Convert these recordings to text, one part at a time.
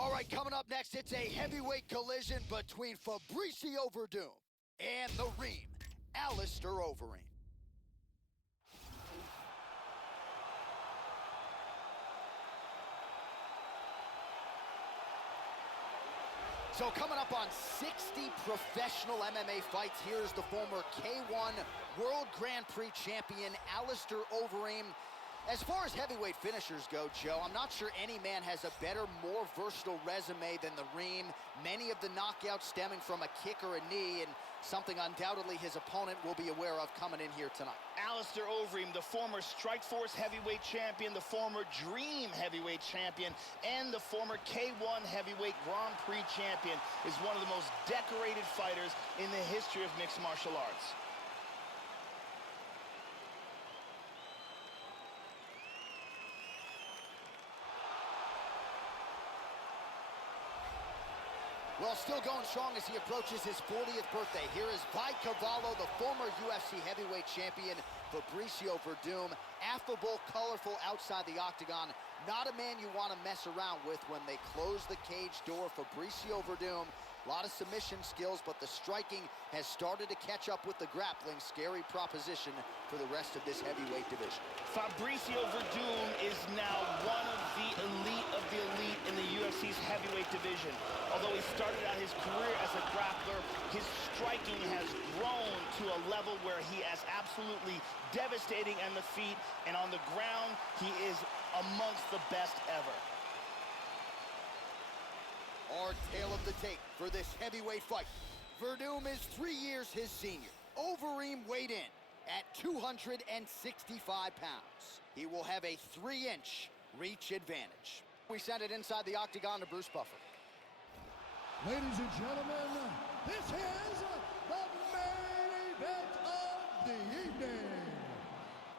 All right, coming up next, it's a heavyweight collision between Fabricio Werdum and the Ream, Alistair Overeem. So coming up on 60 professional MMA fights, here's the former K1 World Grand Prix champion, Alistair Overeem. As far as heavyweight finishers go, Joe, I'm not sure any man has a better, more versatile resume than the Ream. Many of the knockouts stemming from a kick or a knee, and something undoubtedly his opponent will be aware of coming in here tonight. Alistair Overeem, the former Strikeforce heavyweight champion, the former Dream heavyweight champion, and the former K1 heavyweight Grand Prix champion, is one of the most decorated fighters in the history of mixed martial arts. Well, still going strong as he approaches his 40th birthday. Here is Cavallo, the former UFC heavyweight champion, Fabricio Werdum. Affable, colorful outside the octagon. Not a man you want to mess around with when they close the cage door. Fabricio Werdum, a lot of submission skills, but the striking has started to catch up with the grappling. Scary proposition for the rest of this heavyweight division. Fabricio Werdum is now one of the elite in the UFC's heavyweight division. Although he started out his career as a grappler, his striking has grown to a level where he is absolutely devastating on the feet, and on the ground, he is amongst the best ever. Our tale of the tape for this heavyweight fight. Werdum is 3 years his senior. Overeem weighed in at 265 pounds. He will have a 3-inch reach advantage. We send it inside the octagon to Bruce Buffer. Ladies and gentlemen, this is the main event of the evening.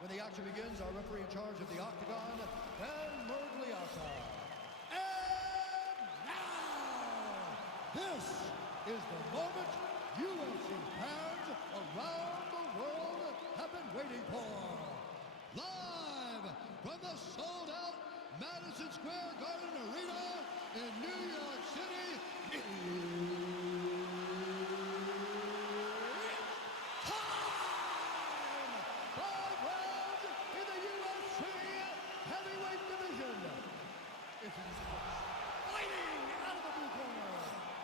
When the action begins, our referee in charge of the octagon, Ben Mergliata. And now, this is the moment UFC fans around the world have been waiting for. Live from the sold-out Madison Square Garden Arena in New York City. Time! 5 rounds in the UFC heavyweight division. It's fighting out of the blue corner.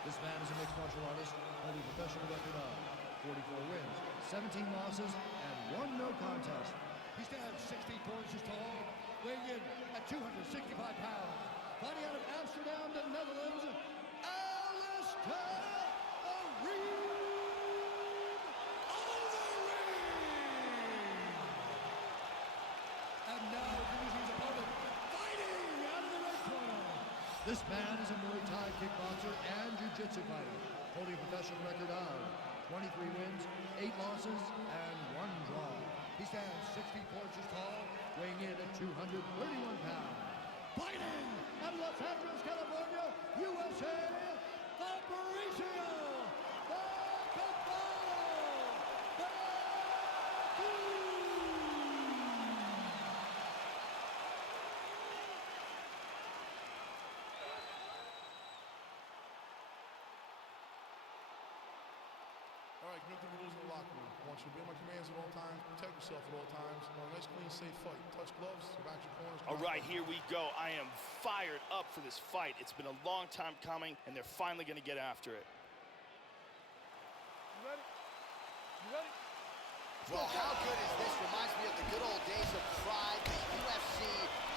This man is a mixed martial artist, holding a professional record of 44 wins, 17 losses, and 1 no contest. He stands 64 inches tall, weighing in at 265 pounds. Fighting out of Amsterdam, the Netherlands, Alistair Overeem! And now, introducing his opponent, fighting out of the red corner. This man is a Muay Thai kickboxer and jiu-jitsu fighter, holding a professional record of 23 wins, 8 losses, and 1 draw. He stands 64 inches tall, weighing in at 231 pounds. Fighting out of Los Angeles, California, USA, Fabricio All right, commit to the rules in the locker room. I want you to obey my commands at all times, protect yourself at all times. I want a nice, clean, safe fight. Touch gloves, back your corners. All right, here we go. I am fired up for this fight. It's been a long time coming, and they're finally going to get after it. You ready? You ready? Well, how good is this? Reminds me of the good old days of Pride, the UFC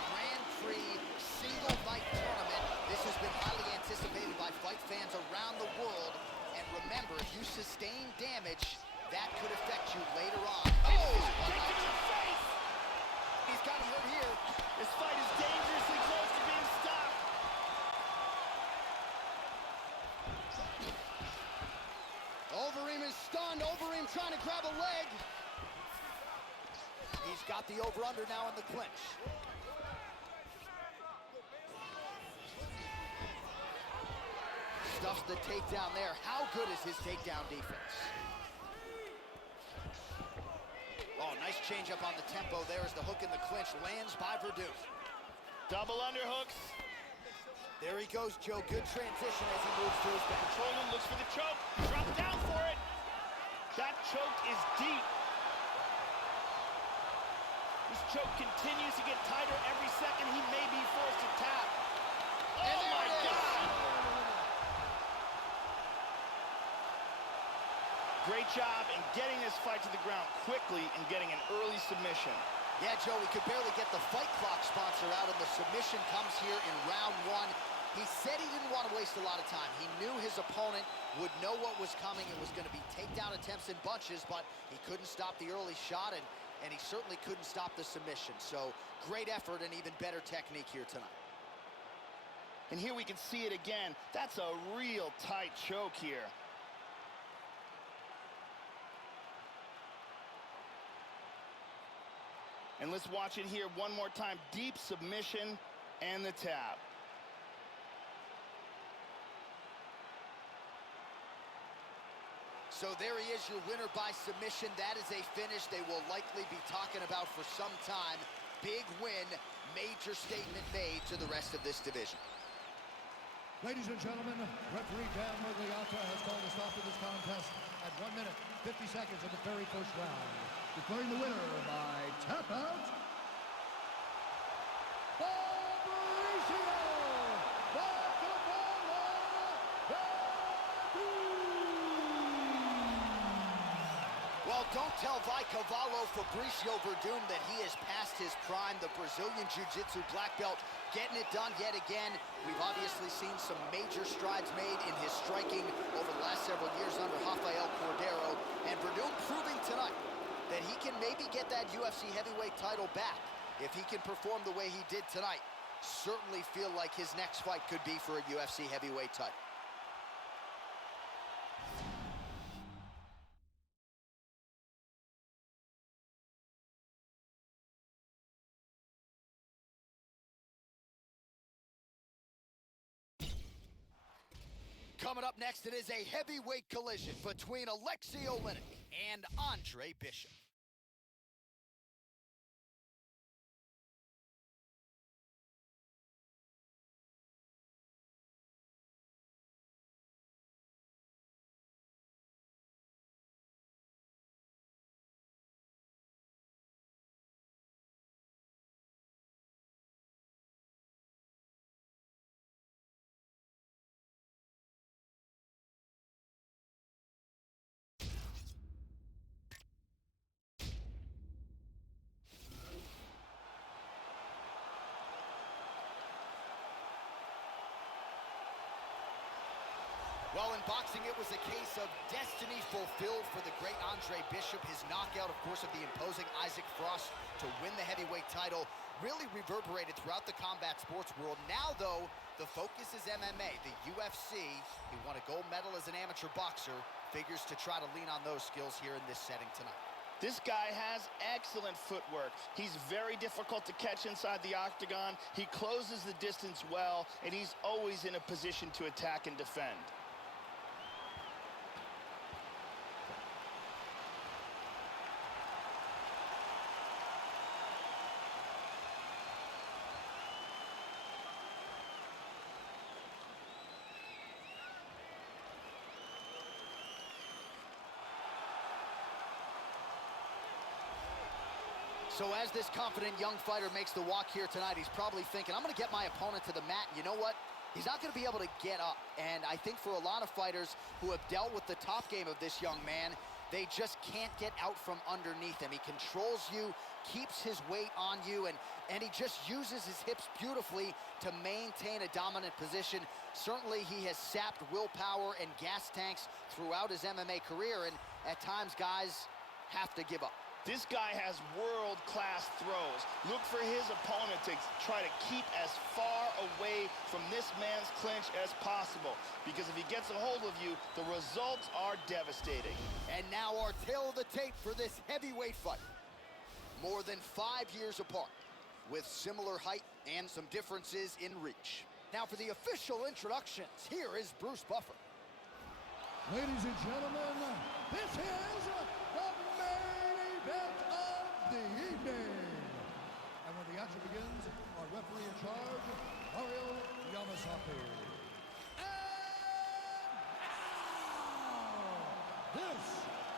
Grand Prix single night tournament. This has been highly anticipated by fight fans around the world. And remember, if you sustain damage, that could affect you later on. Oh, kicked him in the face! He's got him hurt here. This fight is dangerously close to being stopped. Overeem is stunned. Overeem trying to grab a leg. He's got the over-under now in the clinch. Stuffs the takedown there. How good is his takedown defense? Oh, nice change up on the tempo there as the hook in the clinch lands by Werdum. Double underhooks. There he goes, Joe. Good transition as he moves to his back. Controlling him, looks for the choke. Drops down for it. That choke is deep. This choke continues to get tighter every second. He may be forced to tap. Oh my God! Great job in getting this fight to the ground quickly and getting an early submission. Yeah, Joe, he could barely get the fight clock sponsor out, and the submission comes here in round one. He said he didn't want to waste a lot of time. He knew his opponent would know what was coming. It was going to be takedown attempts in bunches, but he couldn't stop the early shot, and he certainly couldn't stop the submission. So great effort and even better technique here tonight. And here we can see it again. That's a real tight choke here. And let's watch it here one more time. Deep submission and the tap. So there he is, your winner by submission. That is a finish they will likely be talking about for some time. Big win, major statement made to the rest of this division. Ladies and gentlemen, referee Dan Murgliata has called a stop to this contest at 1 minute, 50 seconds of the very first round. Declaring the winner by tap out, Well, don't tell Fabricio Verdum that he has passed his prime. The Brazilian Jiu-Jitsu black belt getting it done yet again. We've obviously seen some major strides made in his striking over the last several years under Rafael Cordeiro. And Verdum proving tonight that he can maybe get that UFC heavyweight title back if he can perform the way he did tonight. Certainly feel like his next fight could be for a UFC heavyweight title. Coming up next, it is a heavyweight collision between Alexei Oleinik and Andre Bishop. Well, in boxing, it was a case of destiny fulfilled for the great Andre Bishop. His knockout, of course, of the imposing Isaac Frost to win the heavyweight title really reverberated throughout the combat sports world. Now, though, the focus is MMA. The UFC, he won a gold medal as an amateur boxer, figures to try to lean on those skills here in this setting tonight. This guy has excellent footwork. He's very difficult to catch inside the octagon. He closes the distance well, and he's always in a position to attack and defend. So as this confident young fighter makes the walk here tonight, he's probably thinking, I'm going to get my opponent to the mat. And you know what? He's not going to be able to get up. And I think for a lot of fighters who have dealt with the top game of this young man, they just can't get out from underneath him. He controls you, keeps his weight on you, and he just uses his hips beautifully to maintain a dominant position. Certainly, he has sapped willpower and gas tanks throughout his MMA career, and at times, guys have to give up. This guy has world-class throws. Look for his opponent to try to keep as far away from this man's clinch as possible, because if he gets a hold of you, the results are devastating. And now our tale of the tape for this heavyweight fight. More than 5 years apart, with similar height and some differences in reach. Now for the official introductions, here is Bruce Buffer. Ladies and gentlemen, this is the main event of the evening. And when the action begins, our referee in charge, Mario Yamasaki. And now, this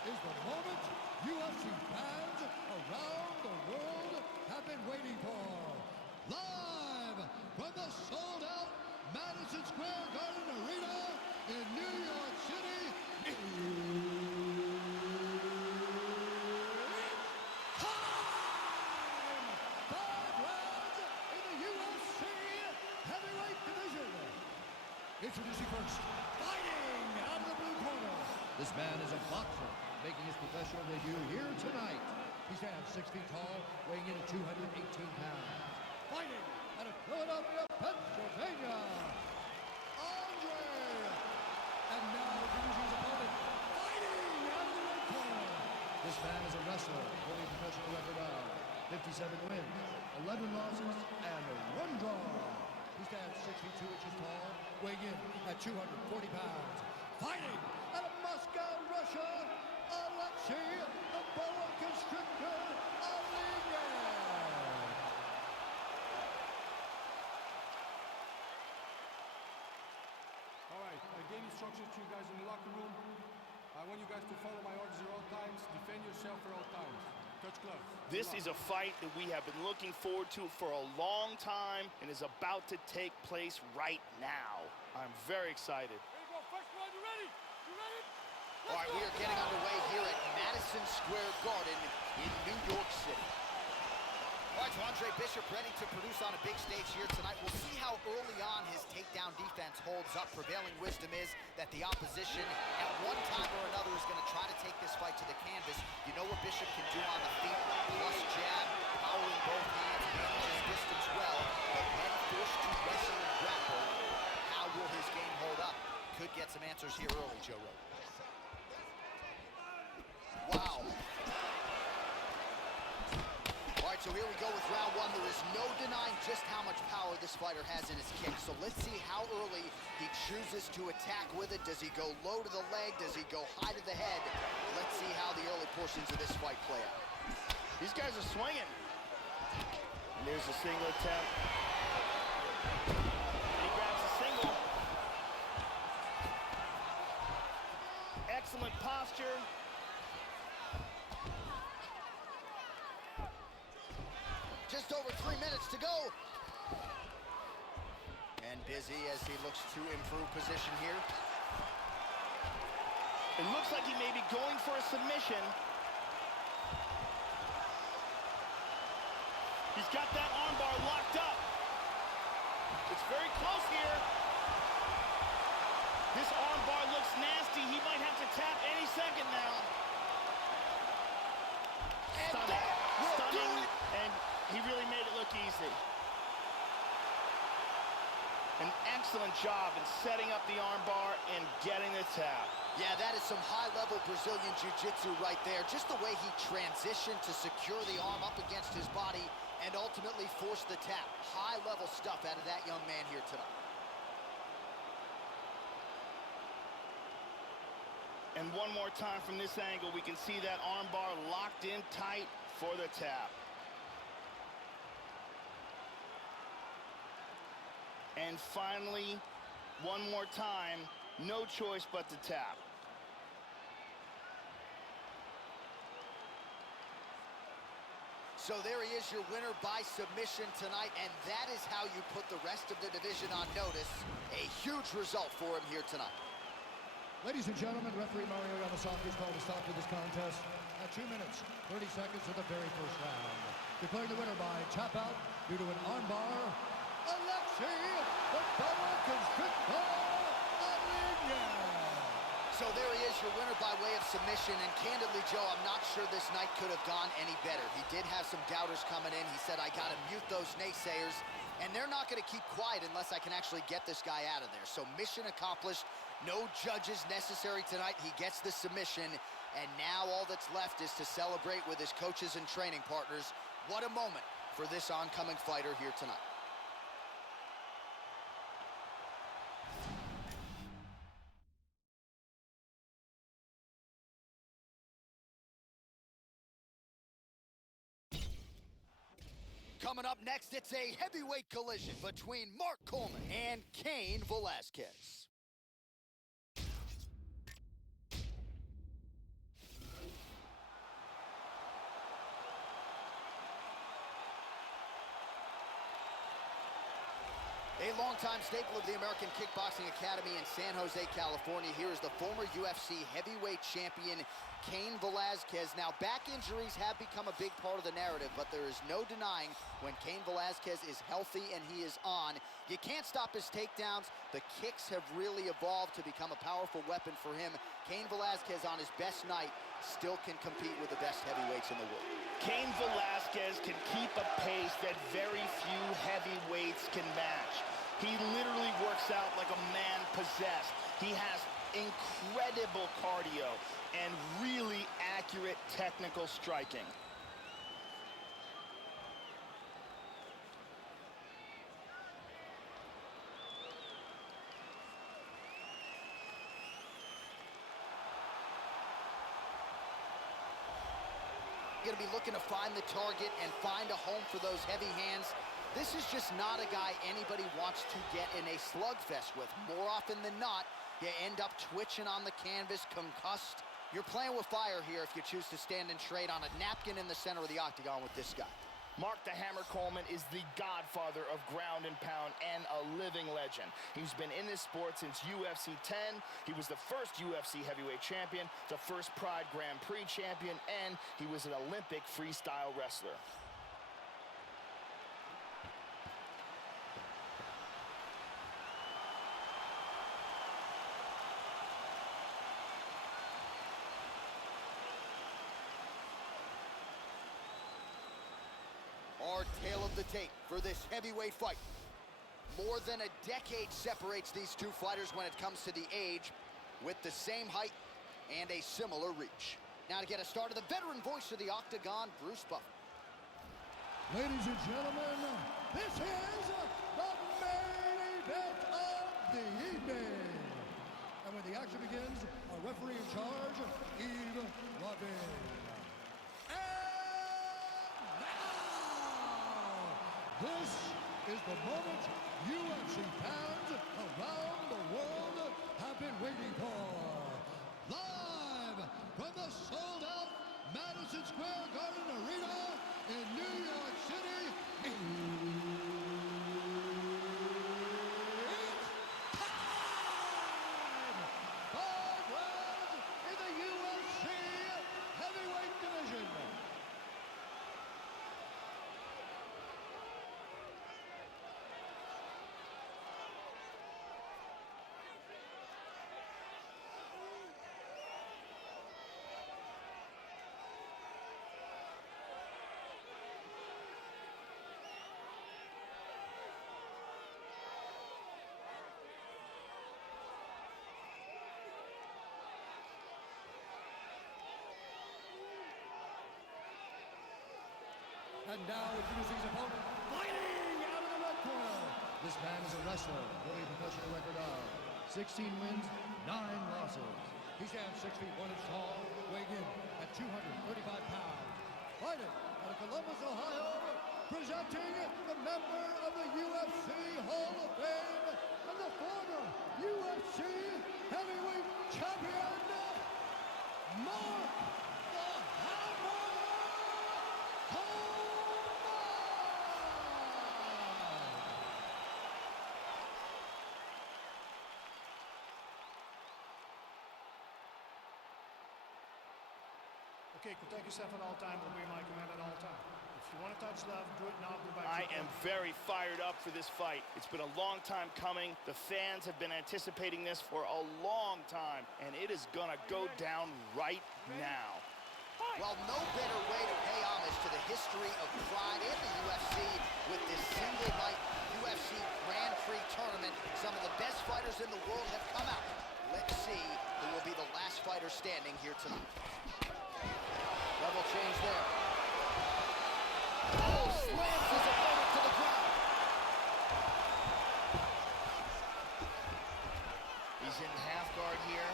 is the moment UFC fans around the world have been waiting for. Live from the sold-out Madison Square Garden Arena in New York City. Time! 5 rounds in the UFC heavyweight division. Introducing first, fighting out of the blue corner. This man is a boxer, making his professional debut here tonight. He stands 6 feet tall, weighing in at 218 pounds. Fighting out of Philadelphia, Pennsylvania, Andre. And now introducing his opponent, fighting out of the red corner. This man is a wrestler, holding a professional record of 57 wins, 11 losses, and 1 draw. He stands 6 feet 2 inches tall, weighing in at 240 pounds. Fighting out of Moscow, Russia, Alexei, the boa constrictor, Olivia. All right, I gave instructions to you guys in the locker room. I want you guys to follow my orders at all times. Defend yourself at all times. Touch gloves. This is a fight that we have been looking forward to for a long time and is about to take place right now. I'm very excited. Ready to go, first round, you ready? You ready? All right, we are getting underway here at Madison Square Garden in New York City. All right, so Andre Bishop ready to produce on a big stage here tonight. We'll see how early on his takedown defense holds up. Prevailing wisdom is that the opposition at one time or another is going to try to take this fight to the canvas. You know what Bishop can do on the feet, plus jab, power in both hands, manages distance well, but when forced to wrestle and grapple, how will his game hold up? Could get some answers here early, Joe Rogan. Wow. All right, so here we go with round one. There is no denying just how much power this fighter has in his kick. So let's see how early he chooses to attack with it. Does he go low to the leg? Does he go high to the head? Let's see how the early portions of this fight play out. These guys are swinging. And there's a single attempt. He grabs a single. Excellent posture. Just over 3 minutes to go. And busy as he looks to improve position here. It looks like he may be going for a submission. He's got that armbar locked up. It's very close here. This armbar looks nasty. He might have to tap any second now. Stunning. And he really made it look easy. An excellent job in setting up the armbar and getting the tap. Yeah, that is some high-level Brazilian jiu-jitsu right there. Just the way he transitioned to secure the arm up against his body and ultimately force the tap. High-level stuff out of that young man here tonight. And one more time from this angle, we can see that armbar locked in tight for the tap. And finally, one more time, no choice but to tap. So there he is, your winner by submission tonight, and that is how you put the rest of the division on notice. A huge result for him here tonight. Ladies and gentlemen, referee Mario Yamasaki has called a stop to this contest at 2 minutes, 30 seconds of the very first round. Declaring the winner by tap out due to an armbar, Alexei, the boa constrictor, Olivia. So there he is, your winner by way of submission, and candidly, Joe, I'm not sure this night could have gone any better. He did have some doubters coming in. He said, I gotta mute those naysayers, and they're not gonna keep quiet unless I can actually get this guy out of there. So mission accomplished. No judges necessary tonight. He gets the submission, and now all that's left is to celebrate with his coaches and training partners. What a moment for this oncoming fighter here tonight. Coming up next, it's a heavyweight collision between Mark Coleman and Cain Velasquez. A longtime staple of the American Kickboxing Academy in San Jose, California. Here is the former UFC heavyweight champion, Cain Velasquez. Now, back injuries have become a big part of the narrative, but there is no denying when Cain Velasquez is healthy and he is on, you can't stop his takedowns. The kicks have really evolved to become a powerful weapon for him. Cain Velasquez on his best night still can compete with the best heavyweights in the world. Cain Velasquez can keep a pace that very few heavyweights can match. He literally works out like a man possessed. He has incredible cardio and really accurate technical striking. Going to be looking to find the target and find a home for those heavy hands. This is just not a guy anybody wants to get in a slugfest with. More often than not, you end up twitching on the canvas, concussed. You're playing with fire here if you choose to stand and trade on a napkin in the center of the octagon with this guy. Mark the Hammer Coleman is the godfather of ground and pound and a living legend. He's been in this sport since UFC 10. He was the first UFC heavyweight champion, the first Pride Grand Prix champion, and he was an Olympic freestyle wrestler. Our tale of the tape for this heavyweight fight. More than a decade separates these two fighters when it comes to the age, with the same height and a similar reach. Now to get us started, the veteran voice of the octagon, Bruce Buffer. Ladies and gentlemen, this is the main event of the evening. And when the action begins, our referee in charge, Yves Robin. This is the moment UFC fans around the world have been waiting for. Live from the sold-out Madison Square Garden Arena in New York City, it's time! 5 rounds in the UFC heavyweight division. And now introducing his opponent, fighting out of the red corner. This man is a wrestler with a professional record of 16 wins, 9 losses. He stands 6 feet 1 inch tall, weighing in at 235 pounds. Fighting out of Columbus, Ohio, presenting the member of the UFC Hall of Fame and the former UFC heavyweight champion, Mark the Hammer Coleman. Okay, protect yourself at all times. Obey my command at all times. If you want to touch left, do it now. Go back. I am very fired up for this fight. It's been a long time coming. The fans have been anticipating this for a long time, and it is gonna go down right now. Well, no better way to pay homage to the history of Pride in the UFC with this single-night UFC Grand Prix tournament. Some of the best fighters in the world have come out. Let's see who will be the last fighter standing here tonight. Level change there. Oh, slams his opponent to the ground. He's in half guard here.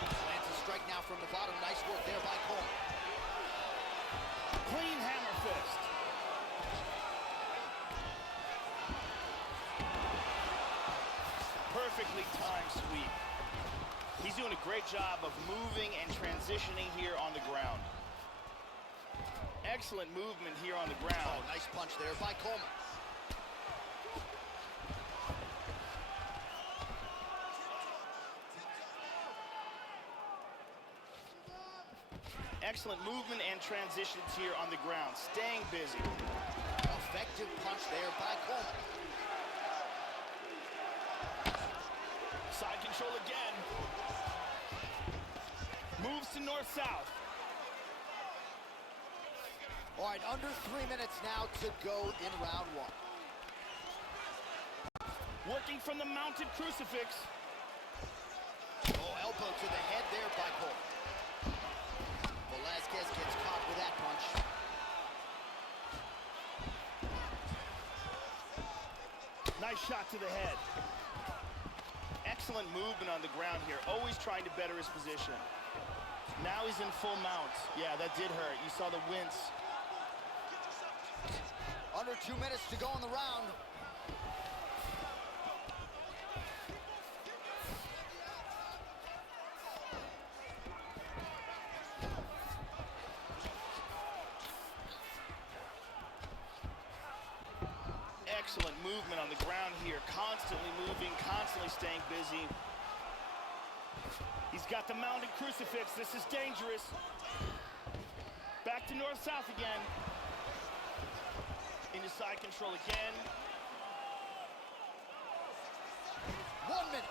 Lands a strike now from the bottom. Nice work there by Coleman. Clean hammer fist. perfectly timed sweep. He's doing a great job of moving and transitioning here on the ground. Excellent movement here on the ground. Oh, nice punch there by Coleman. Excellent movement and transitions here on the ground, staying busy. Effective punch there by Coleman. Side control again. Moves to north-south. All right, under 3 minutes now to go in round one. Working from the mounted crucifix. Oh, elbow to the head there by Coleman. Velasquez gets caught with that punch. Nice shot to the head. Excellent movement on the ground here, always trying to better his position. Now he's in full mount. Yeah, that did hurt. You saw the wince. Under 2 minutes to go in the round. Excellent movement on the ground here, constantly moving, constantly staying busy. He's got the mounted crucifix. This is dangerous. Back to north-south again. Into side control again. 1 minute.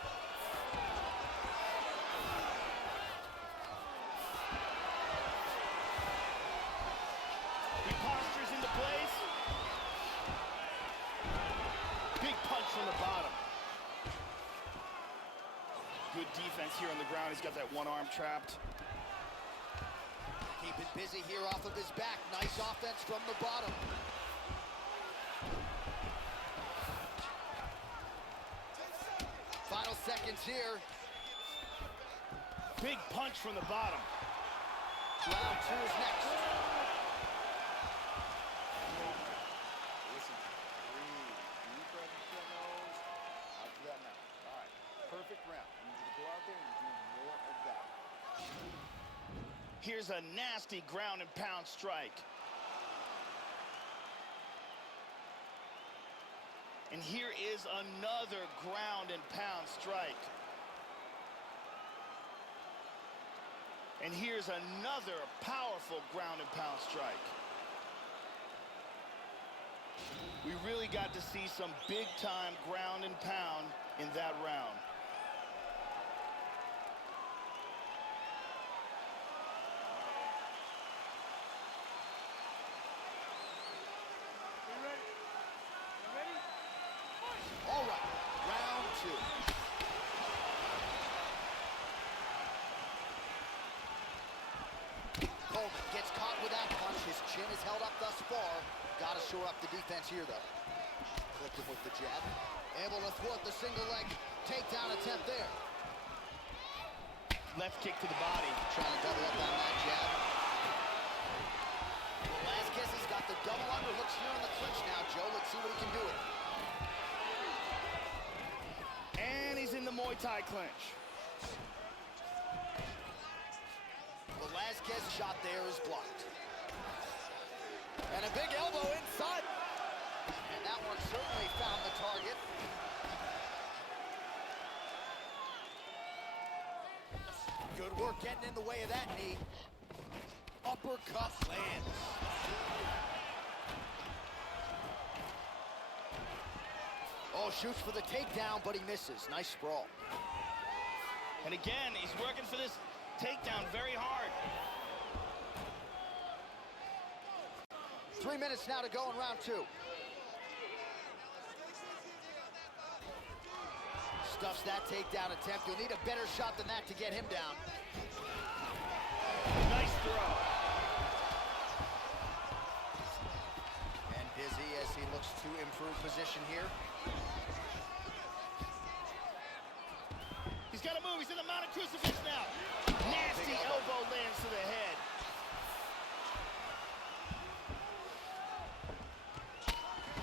He postures into place. Big punch from the bottom. Good defense here on the ground. He's got that one arm trapped. Keep it busy here off of his back. Nice offense from the bottom. Final seconds here. Big punch from the bottom. Round two is next. Listen, breathe. Deep breath into your nose, out to that mouth. All right, perfect round. I need you to go out there and do more of that. Here's a nasty ground and pound strike. And here is another ground and pound strike. And here's another powerful ground and pound strike. We really got to see some big-time ground and pound in that round. All right, round two. Coleman gets caught with that punch. His chin is held up thus far. Got to shore up the defense here, though. Clipped him with the jab. Able to thwart the single leg takedown attempt there. Left kick to the body. Trying to double up on that jab. Velasquez has got the double underhooks here in the clinch now, Joe. Let's see what he can do with it. And he's in the Muay Thai clinch. Velasquez's shot there is blocked. And a big elbow inside. And that one certainly found the target. Good work getting in the way of that knee. Uppercut lands. Oh, shoots for the takedown, but he misses. Nice sprawl. And again, he's working for this takedown very hard. 3 minutes now to go in round two. Stuffs that takedown attempt. You'll need a better shot than that to get him down. Nice throw. And busy as he looks to improve position here. He's got to move. He's in the mounted crucifix now. Nasty elbow lands to the head.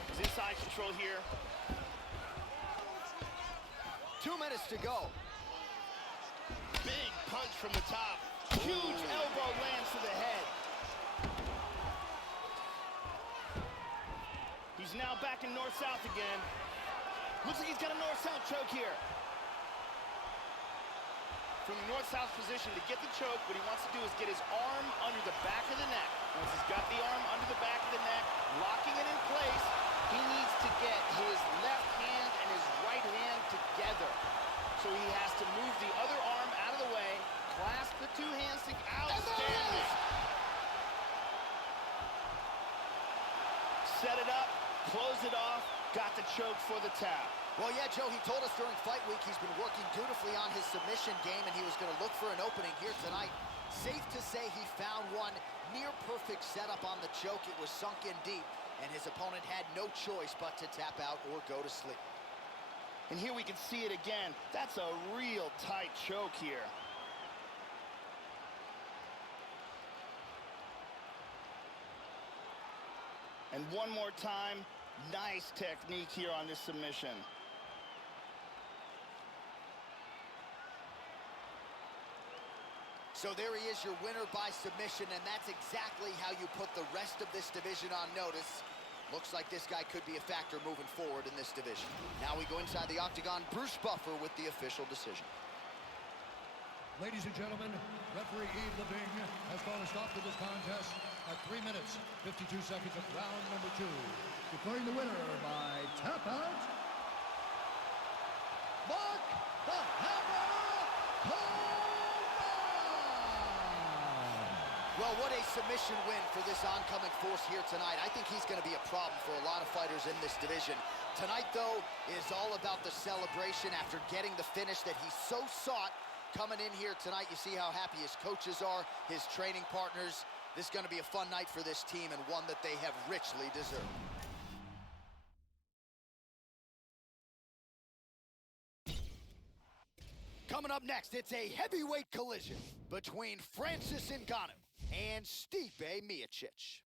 He's inside control here. 2 minutes to go. Big punch from the top. Huge elbow lands to the head. He's now back in north-south again. Looks like he's got a north-south choke here. From the north-south position to get the choke, what he wants to do is get his arm under the back of the neck. Once he's got the arm under the back of the neck, locking it in place, he needs to get his left hand and his right hand together. So he has to move the other arm out of the way, clasp the two hands together. Outstanding! Set it up, close it off, got the choke for the tap. Well, yeah, Joe, he told us during fight week he's been working dutifully on his submission game, and he was going to look for an opening here tonight. Safe to say he found one. Near perfect setup on the choke. It was sunk in deep, and his opponent had no choice but to tap out or go to sleep. And here we can see it again. That's a real tight choke here. And one more time, nice technique here on this submission. So there he is, your winner by submission, and that's exactly how you put the rest of this division on notice. Looks like this guy could be a factor moving forward in this division. Now we go inside the octagon. Bruce Buffer with the official decision. Ladies and gentlemen, referee Yves Levine has called a stop to this contest at 3 minutes, 52 seconds of round number 2. Declaring the winner by tap out, Mark the Hammer Coleman! Well, what a submission win for this oncoming force here tonight. I think he's going to be a problem for a lot of fighters in this division. Tonight, though, is all about the celebration after getting the finish that he so sought. Coming in here tonight, you see how happy his coaches are, his training partners. This is going to be a fun night for this team and one that they have richly deserved. Coming up next, it's a heavyweight collision between Francis Ngannou and Stipe Miocic.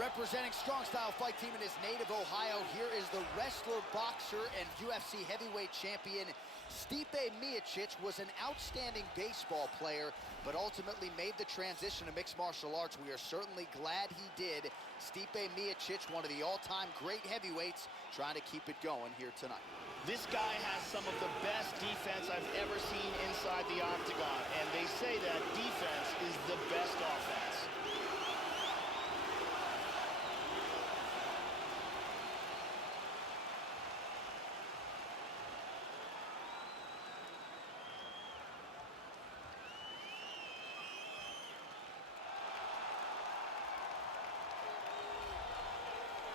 Representing Strong Style Fight Team in his native Ohio, here is the wrestler, boxer, and UFC heavyweight champion. Stipe Miocic was an outstanding baseball player, but ultimately made the transition to mixed martial arts. We are certainly glad he did. Stipe Miocic, one of the all-time great heavyweights, trying to keep it going here tonight. This guy has some of the best defense I've ever seen inside the octagon, and they say that defense is the best offense.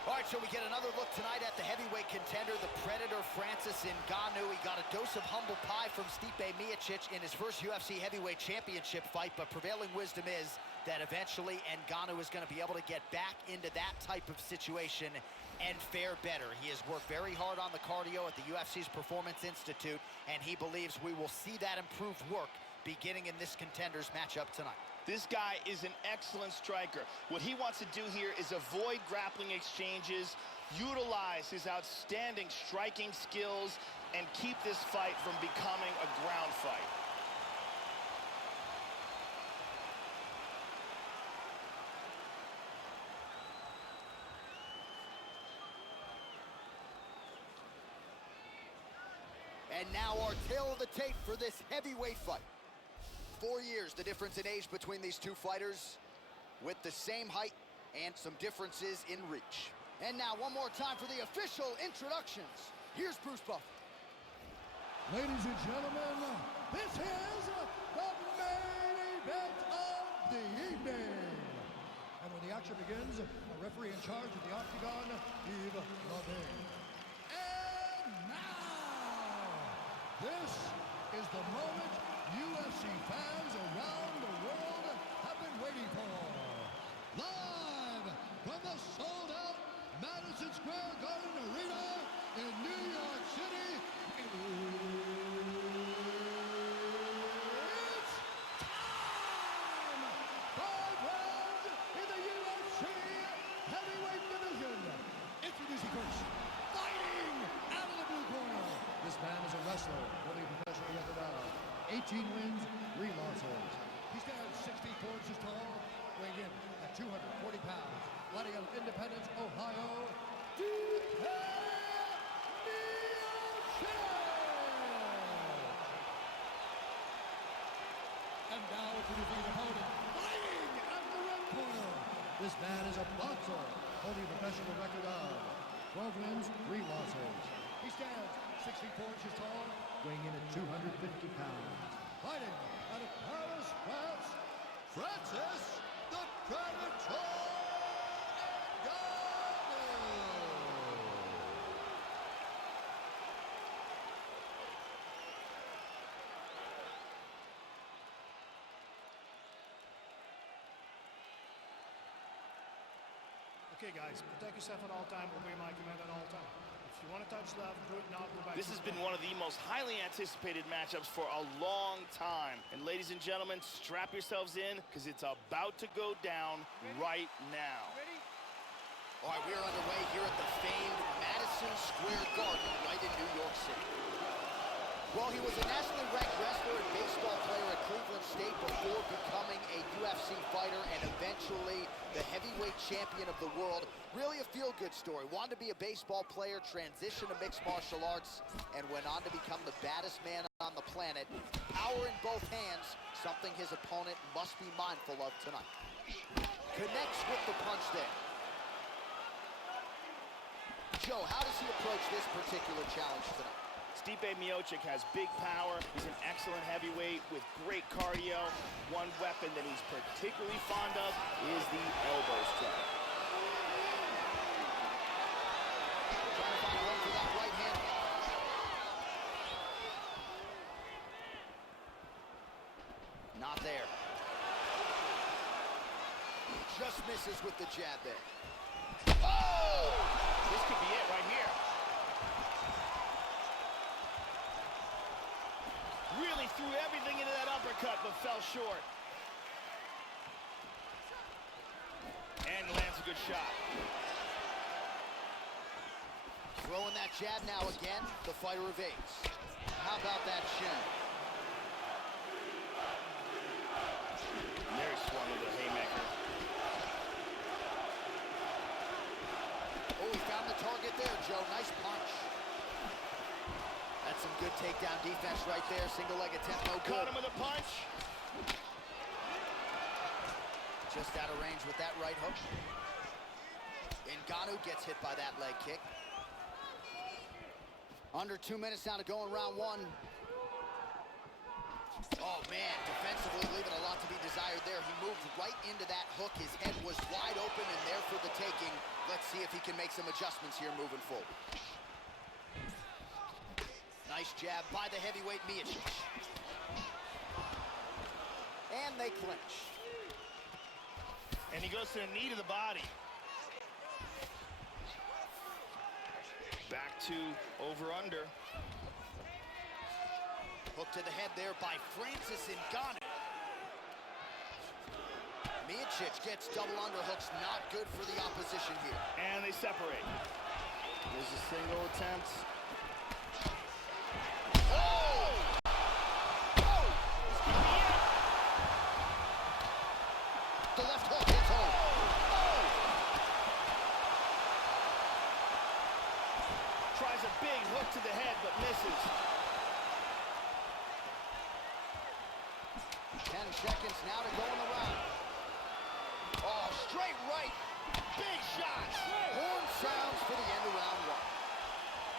All right, so we get another look tonight at the heavyweight contender, the Predator Francis Ngannou. He got a dose of humble pie from Stipe Miocic in his first UFC heavyweight championship fight, but prevailing wisdom is that eventually Ngannou is going to be able to get back into that type of situation and fare better. He has worked very hard on the cardio at the UFC's Performance Institute, and he believes we will see that improved work beginning in this contenders matchup tonight. This guy is an excellent striker. What he wants to do here is avoid grappling exchanges, utilize his outstanding striking skills, and keep this fight from becoming a ground fight. And now our tale of the tape for this heavyweight fight. 4 years, the difference in age between these two fighters, with the same height and some differences in reach. And now, one more time for the official introductions. Here's Bruce Buffer. Ladies and gentlemen, this is the main event of the evening. And when the action begins, a referee in charge of the octagon, Yves Levine. And now, this is the moment UFC fans around the world have been waiting for. Live from the sold-out Madison Square Garden Arena in New York City, it's time! starts. Fighting out of the blue corner. This man is a wrestler with a professional record of 18 wins, 3 losses. He stands 64 inches tall, weighing in at 240 pounds. Lighting out of Independence, Ohio, and now introducing his opponent, fighting out of the red corner. This man is a boxer, holding a professional record of 12 wins, 3 losses. He stands 64 inches tall, weighing in at 250 pounds. Fighting out of Paris, France, Francis the Predator Ngannou. Okay, guys, protect yourself at all time, obey my command at all time. If you want to touch left, do it now, go back. This has been one of the most highly anticipated matchups for a long time. And ladies and gentlemen, strap yourselves in, because it's about to go down right now. All right, we are underway here at the famed Madison Square Garden, right in New York City. Well, he was a nationally ranked wrestler and baseball player at Cleveland State before becoming a UFC fighter and eventually the heavyweight champion of the world. Really a feel-good story. Wanted to be a baseball player, transitioned to mixed martial arts, and went on to become the baddest man on the planet. Power in both hands, something his opponent must be mindful of tonight. Connects with the punch there. Joe, how does he approach this particular challenge tonight? Stipe Miocic has big power. He's an excellent heavyweight with great cardio. One weapon that he's particularly fond of is the elbow strike. Trying to find room for that right hand. Not there. Just misses with the jab there. Oh! This could be it right here. Really threw everything into that uppercut, but fell short. And lands a good shot. Throwing that jab now again. The fighter evades. How about that shin? Very swung with a haymaker. Oh, he found the target there, Joe. Nice punch. That's some good takedown defense right there. Single leg attempt, no good. Caught him with a punch. Just out of range with that right hook. Ngannou gets hit by that leg kick. Under 2 minutes now to go in round one. Oh, man, defensively leaving a lot to be desired there. He moved right into that hook. His head was wide open and there for the taking. Let's see if he can make some adjustments here moving forward. Nice jab by the heavyweight Miocic. And they clinch. And he goes to the knee to the body. Back to over-under. Hook to the head there by Francis Ngannou. Miocic gets double underhooks, not good for the opposition here. And they separate. There's a single attempt. Oh! Oh! The left hook hits home. Oh! Tries a big hook to the head, but misses. 10 seconds now to go in the round. Oh, straight right. Big shots. Horn sounds for the end of round one.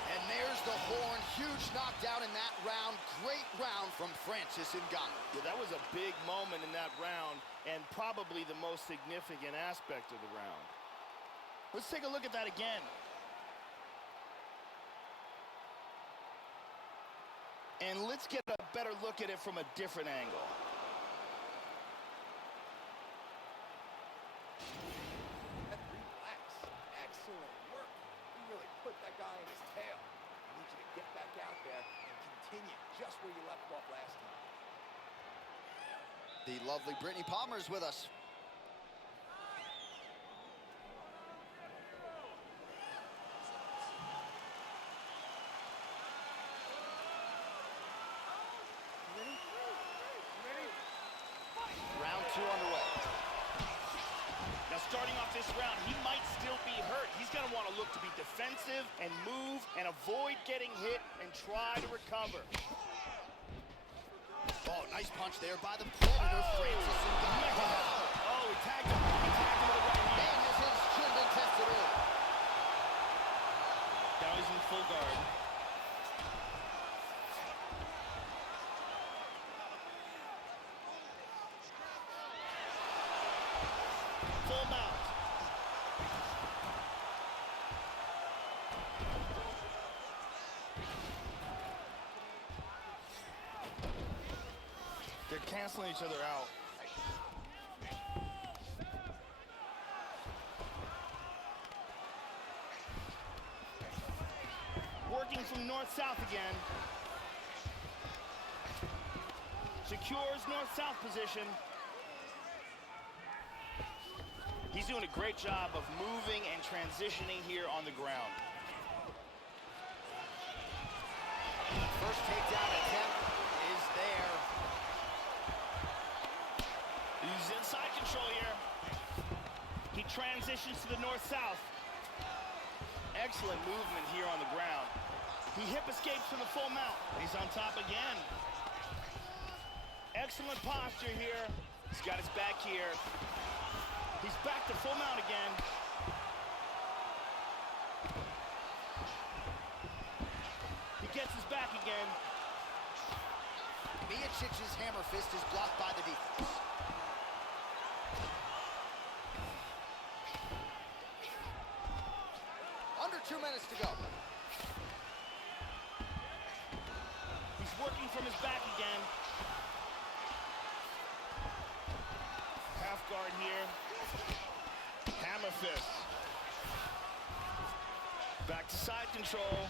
And there's the horn. Huge knockdown in that round. Great round from Francis Ngannou. Yeah, that was a big moment in that round, and probably the most significant aspect of the round. Let's take a look at that again. And let's get a better look at it from a different angle. Relax. Excellent work. You really put that guy in his tail. I need you to get back out there and continue just where you left off last time. The lovely Brittany Palmer is with us. this round, he might still be hurt. He's going to want to look to be defensive and move and avoid getting hit and try to recover. Oh, nice punch there by the Predator, Francis Ngannou. Oh, he tagged him. He tagged him with a right hand. Man has his chin been tested early. Now he's in full guard. Full mount. They're canceling each other out. Working from north-south again. Secures north-south position. He's doing a great job of moving and transitioning here on the ground. First takedown attempt is there. He's inside control here. He transitions to the north-south. Excellent movement here on the ground. He hip escapes from the full mount. He's on top again. Excellent posture here. He's got his back here. He's back to full mount again. He gets his back again. Miocic's hammer fist is blocked by the defense. Under 2 minutes to go. He's working from his back again. Half guard here. Hammer fist. Back to side control.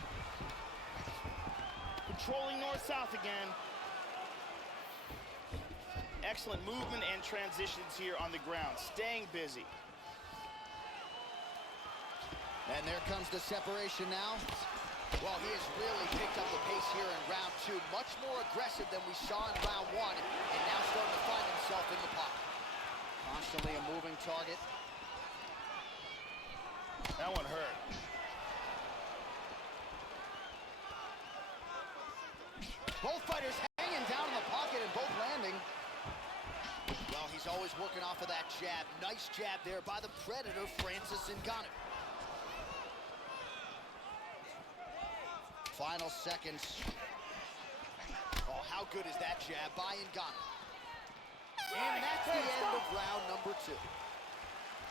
Controlling north-south again. Excellent movement and transitions here on the ground. Staying busy. And there comes the separation now. Well, he has really picked up the pace here in round 2. Much more aggressive than we saw in round 1. And now starting to find himself in the pocket. Constantly a moving target. That one hurt. Both fighters hanging down in the pocket and both landing. Well, he's always working off of that jab. Nice jab there by the Predator, Francis Ngannou. Final seconds. Oh, how good is that jab by Ngannou? And that's the end of round number 2.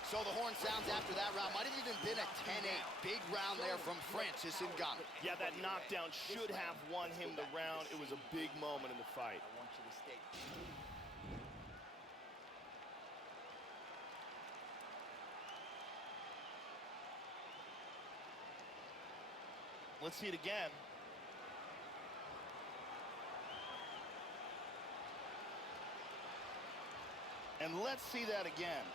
So the horn sounds after that round. Might have even been a 10-8. Big round there from Francis Ngannou. Yeah, that knockdown should have won him the round. It was a big moment in the fight. I want you to stay. Let's see it again. And let's see that again.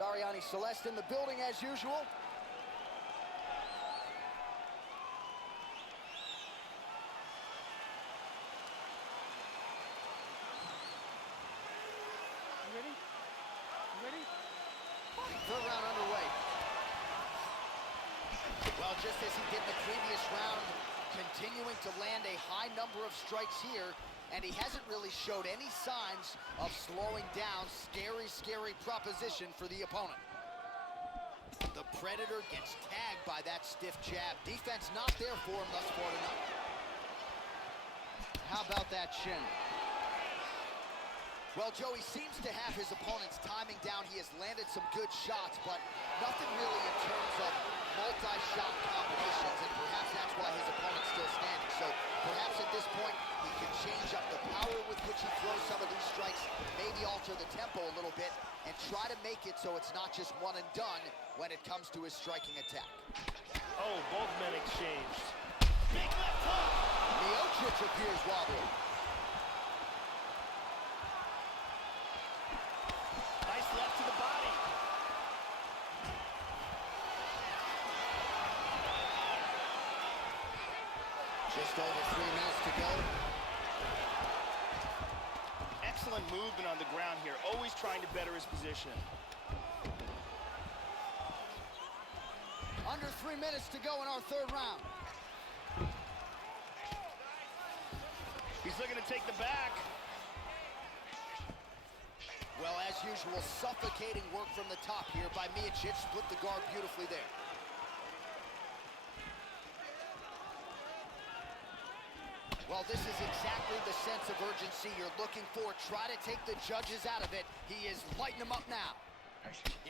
Ariane Celeste in the building as usual. Ready? Ready? Third round underway. Well, just as he did in the previous round, continuing to land a high number of strikes here, and he hasn't really showed any signs of slowing down. Scary, scary proposition for the opponent. The Predator gets tagged by that stiff jab. Defense not there for him thus far tonight. How about that shin? Well, Joey seems to have his opponent's timing down. He has landed some good shots, but nothing really in terms of multi-shot combinations, and perhaps that's why his opponent's still standing. So perhaps at this point, he can change up the power with which he throws some of these strikes, maybe alter the tempo a little bit, and try to make it so it's not just one and done when it comes to his striking attack. Oh, both men exchanged. Big left hook! Miocic appears wobbly. Nice left to the body. Just over 3 minutes to go. Excellent movement on the ground here, always trying to better his position. Under 3 minutes to go in our third round. He's looking to take the back. Well, as usual, suffocating work from the top here by Miocic. Split the guard beautifully there. Well, this is exactly the sense of urgency you're looking for. Try to take the judges out of it. He is lighting them up now.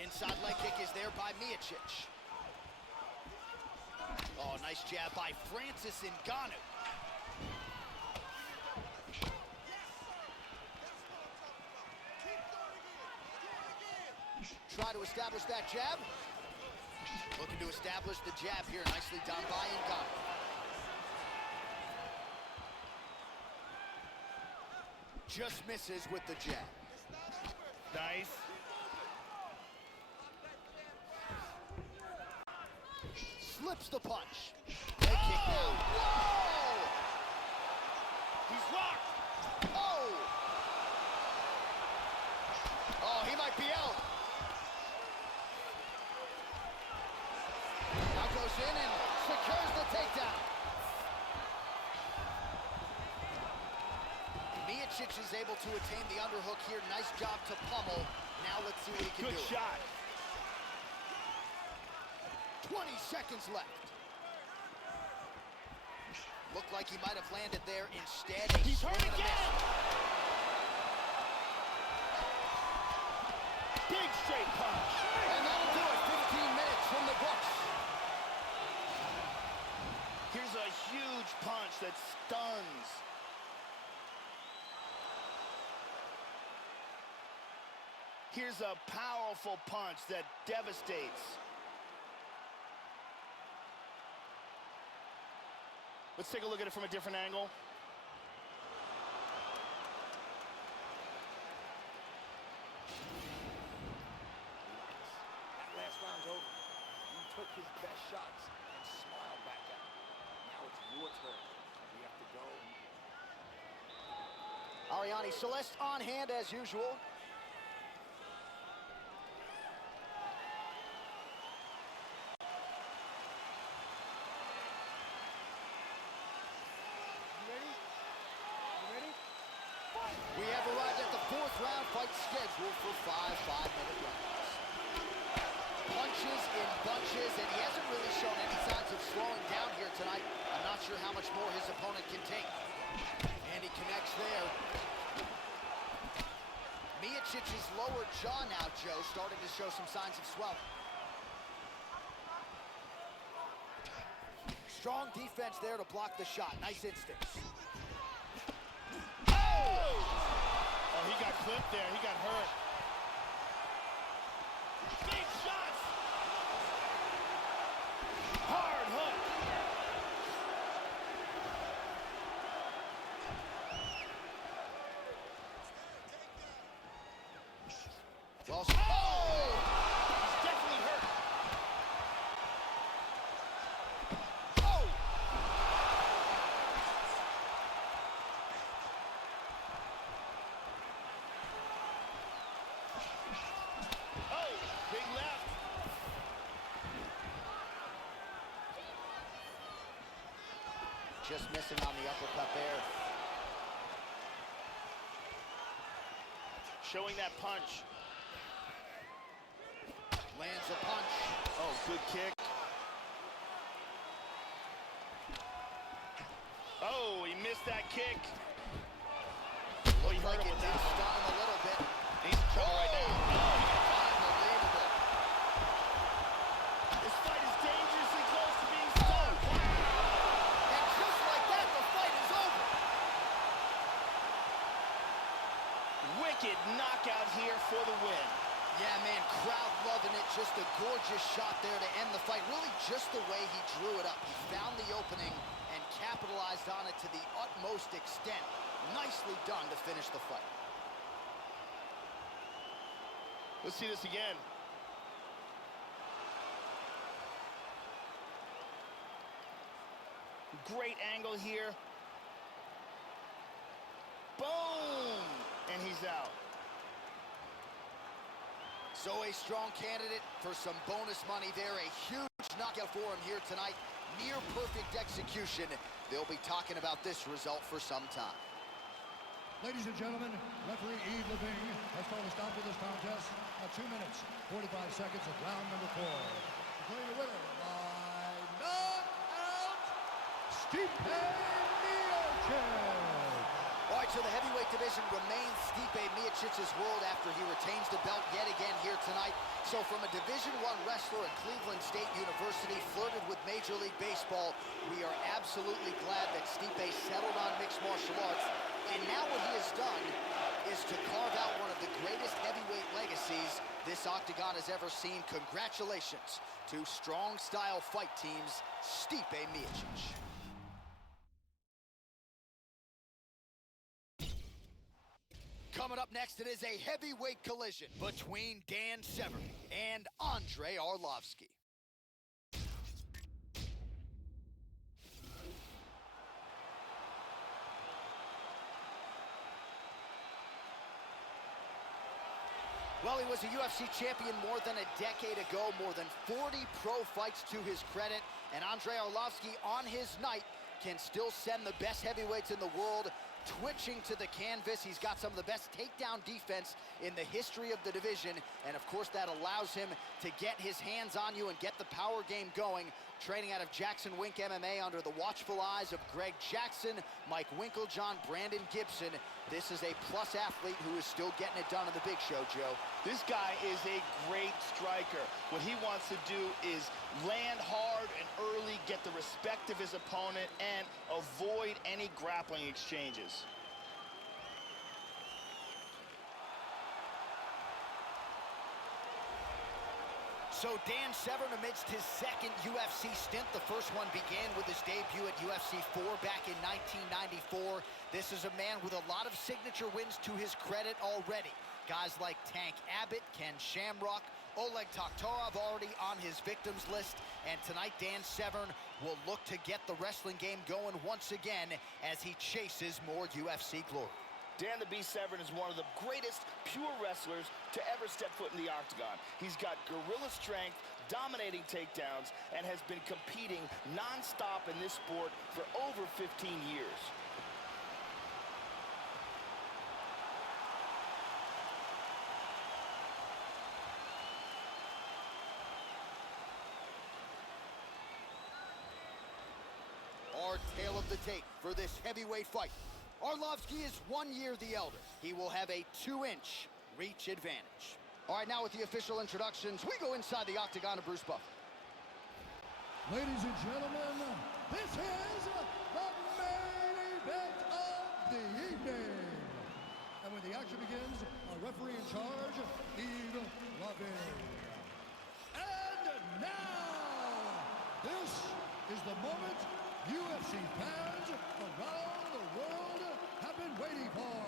Inside leg kick is there by Miocic. Oh, nice jab by Francis Ngannou. Try to establish that jab. Looking to establish the jab here. Nicely done by Ngannou. Just misses with the jab. Nice. Slips the punch. Leg kick now. Whoa! He's locked. Oh! Oh, he might be out. Now goes in and secures the takedown. Miocic is able to attain the underhook here. Nice job to pummel. Now let's see what he can do. Good shot. 20 seconds left. Looked like he might have landed there. Instead, he's hurt again. Big straight punch. And that'll do it. 15 minutes from the books. Here's a huge punch that stuns. Here's a powerful punch that devastates. Let's take a look at it from a different angle. That last round's over. You took his best shots and smiled back at him. Now it's your turn. We have to go. Ariane Celeste on hand as usual. We have arrived at the fourth round fight scheduled for 5 5-minute rounds. Punches in bunches, and he hasn't really shown any signs of slowing down here tonight. I'm not sure how much more his opponent can take. And he connects there. Miocic's lower jaw now, Joe, starting to show some signs of swelling. Strong defense there to block the shot. Nice instincts. Oh, he got clipped there. He got hurt. Big shots. Hard hook. Well, He's definitely hurt. Big left. Just missing on the uppercut there. Showing that punch. Lands a punch. Oh, good kick. Oh, he missed that kick. Oh, he hurt him with that. Stun him a little bit. He's in trouble right now. Unbelievable. This fight is dangerously close to being stopped. And just like that, the fight is over. Wicked knockout here for the win. Yeah, man, crowd loving it. Just a gorgeous shot there to end the fight. Really just the way he drew it up. He found the opening and capitalized on it to the utmost extent. Nicely done to finish the fight. Let's see this again. Great angle here. Boom! And he's he's out. So a strong candidate for some bonus money there. A huge knockout for him here tonight. Near perfect execution. They'll be talking about this result for some time. Ladies and gentlemen, referee Yves Levine has called a stop to this contest at 2 minutes, 45 seconds of round number 4. Declaring the winner by knockout, Stipe Miocic. All right, so the heavyweight division remains Stipe Miocic's world after he retains the belt yet again here tonight. So from a Division I wrestler at Cleveland State University, flirted with Major League Baseball, we are absolutely glad that Stipe settled on mixed martial arts. And now what he has done is to carve out one of the greatest heavyweight legacies this octagon has ever seen. Congratulations to strong style fight teams, Stipe Miocic. Coming up next, it is a heavyweight collision between Dan Severn and Andrei Arlovski. Well, he was a UFC champion more than a decade ago, more than 40 pro fights to his credit, and Andrei Arlovski on his night can still send the best heavyweights in the world twitching to the canvas. He's got some of the best takedown defense in the history of the division, and of course that allows him to get his hands on you and get the power game going. Training out of Jackson Wink MMA under the watchful eyes of Greg Jackson, Mike Winklejohn, Brandon Gibson. This is a plus athlete who is still getting it done in the big show, Joe. This guy is a great striker. What he wants to do is land hard and early, get the respect of his opponent, and avoid any grappling exchanges. So Dan Severn amidst his second UFC stint. The first one began with his debut at UFC 4 back in 1994. This is a man with a lot of signature wins to his credit already. Guys like Tank Abbott, Ken Shamrock, Oleg Taktarov already on his victims list. And tonight Dan Severn will look to get the wrestling game going once again as he chases more UFC glory. Dan the Beast Severn is one of the greatest pure wrestlers to ever step foot in the octagon. He's got gorilla strength, dominating takedowns, and has been competing non-stop in this sport for over 15 years. Our tale of the tape for this heavyweight fight. Arlovski is 1 year the elder. He will have a 2-inch reach advantage. All right, now with the official introductions, we go inside the octagon to Bruce Buffer. Ladies and gentlemen, this is the main event of the evening. And when the action begins, our referee in charge, Yves Levine. And now, this is the moment UFC fans around the world have been waiting for.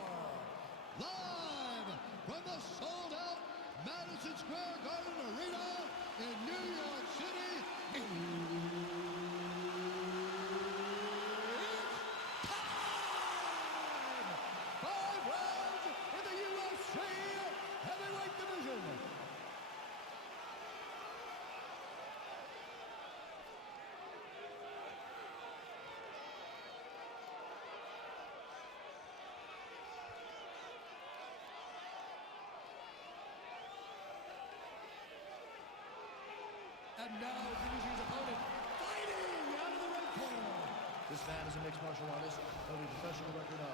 Live from the sold-out Madison Square Garden Arena in New York City, it's time! 5 rounds in the UFC heavyweight division. And now introducing his opponent, fighting out of the red corner. This man is a mixed martial artist holding a professional record of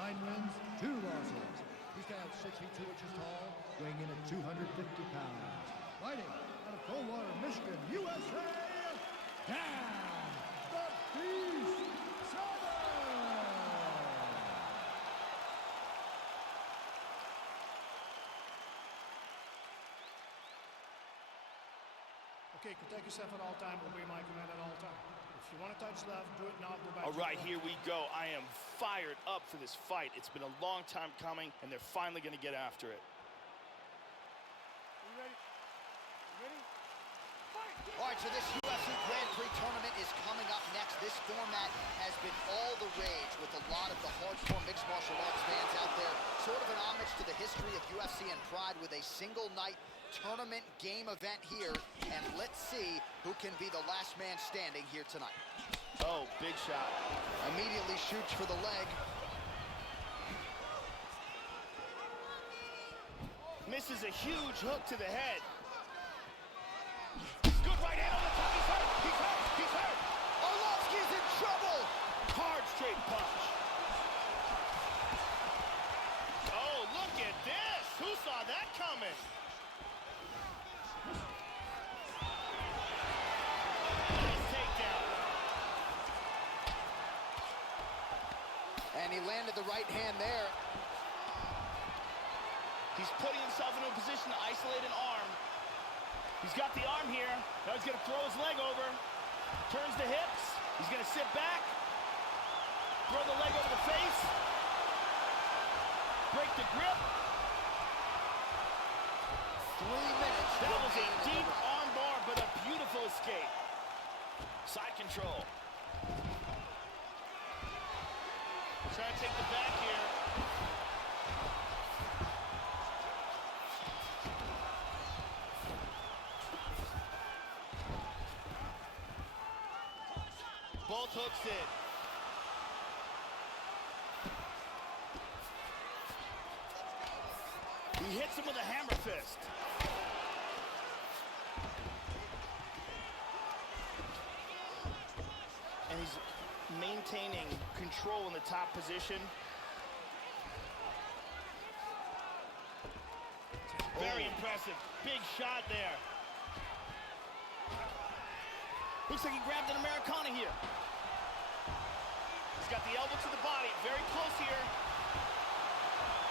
9 wins, 2 losses. He stands 6 feet 2 inches tall, weighing in at 250 pounds. Fighting out of Coldwater, Michigan, USA, Dan the Beast Severn. Okay, protect yourself at all time, obey my command at all time. If you want to touch left, do it now, go back. All right, here we go. I am fired up for this fight. It's been a long time coming, and they're finally going to get after it. Are you ready? You ready? Fight! All right, so this UFC Grand Prix tournament is coming up next. This format has been all the rage with a lot of the hardcore mixed martial arts fans out there. Sort of an homage to the history of UFC and Pride with a single night tournament game event here. And let's see who can be the last man standing here tonight. Oh, big shot. Immediately shoots for the leg. Misses a huge hook to the head. Good right hand on the top. He's hurt. He's hurt. He's hurt. Arlovsky's in trouble. Hard straight punch. Oh, look at this. Who saw that coming? Nice takedown. And he landed the right hand there. He's putting himself into a position to isolate an arm. He's got the arm here. Now he's going to throw his leg over. Turns the hips. He's going to sit back. Throw the leg over the face. Break the grip. 3 minutes. That was a deep arm bar, but a beautiful escape. Side control. Trying to take the back here. Both hooks in. He hits him with a hammer fist. And he's maintaining control in the top position. Very impressive. Big shot there. Looks like he grabbed an Americana here. He's got the elbow to the body, very close here.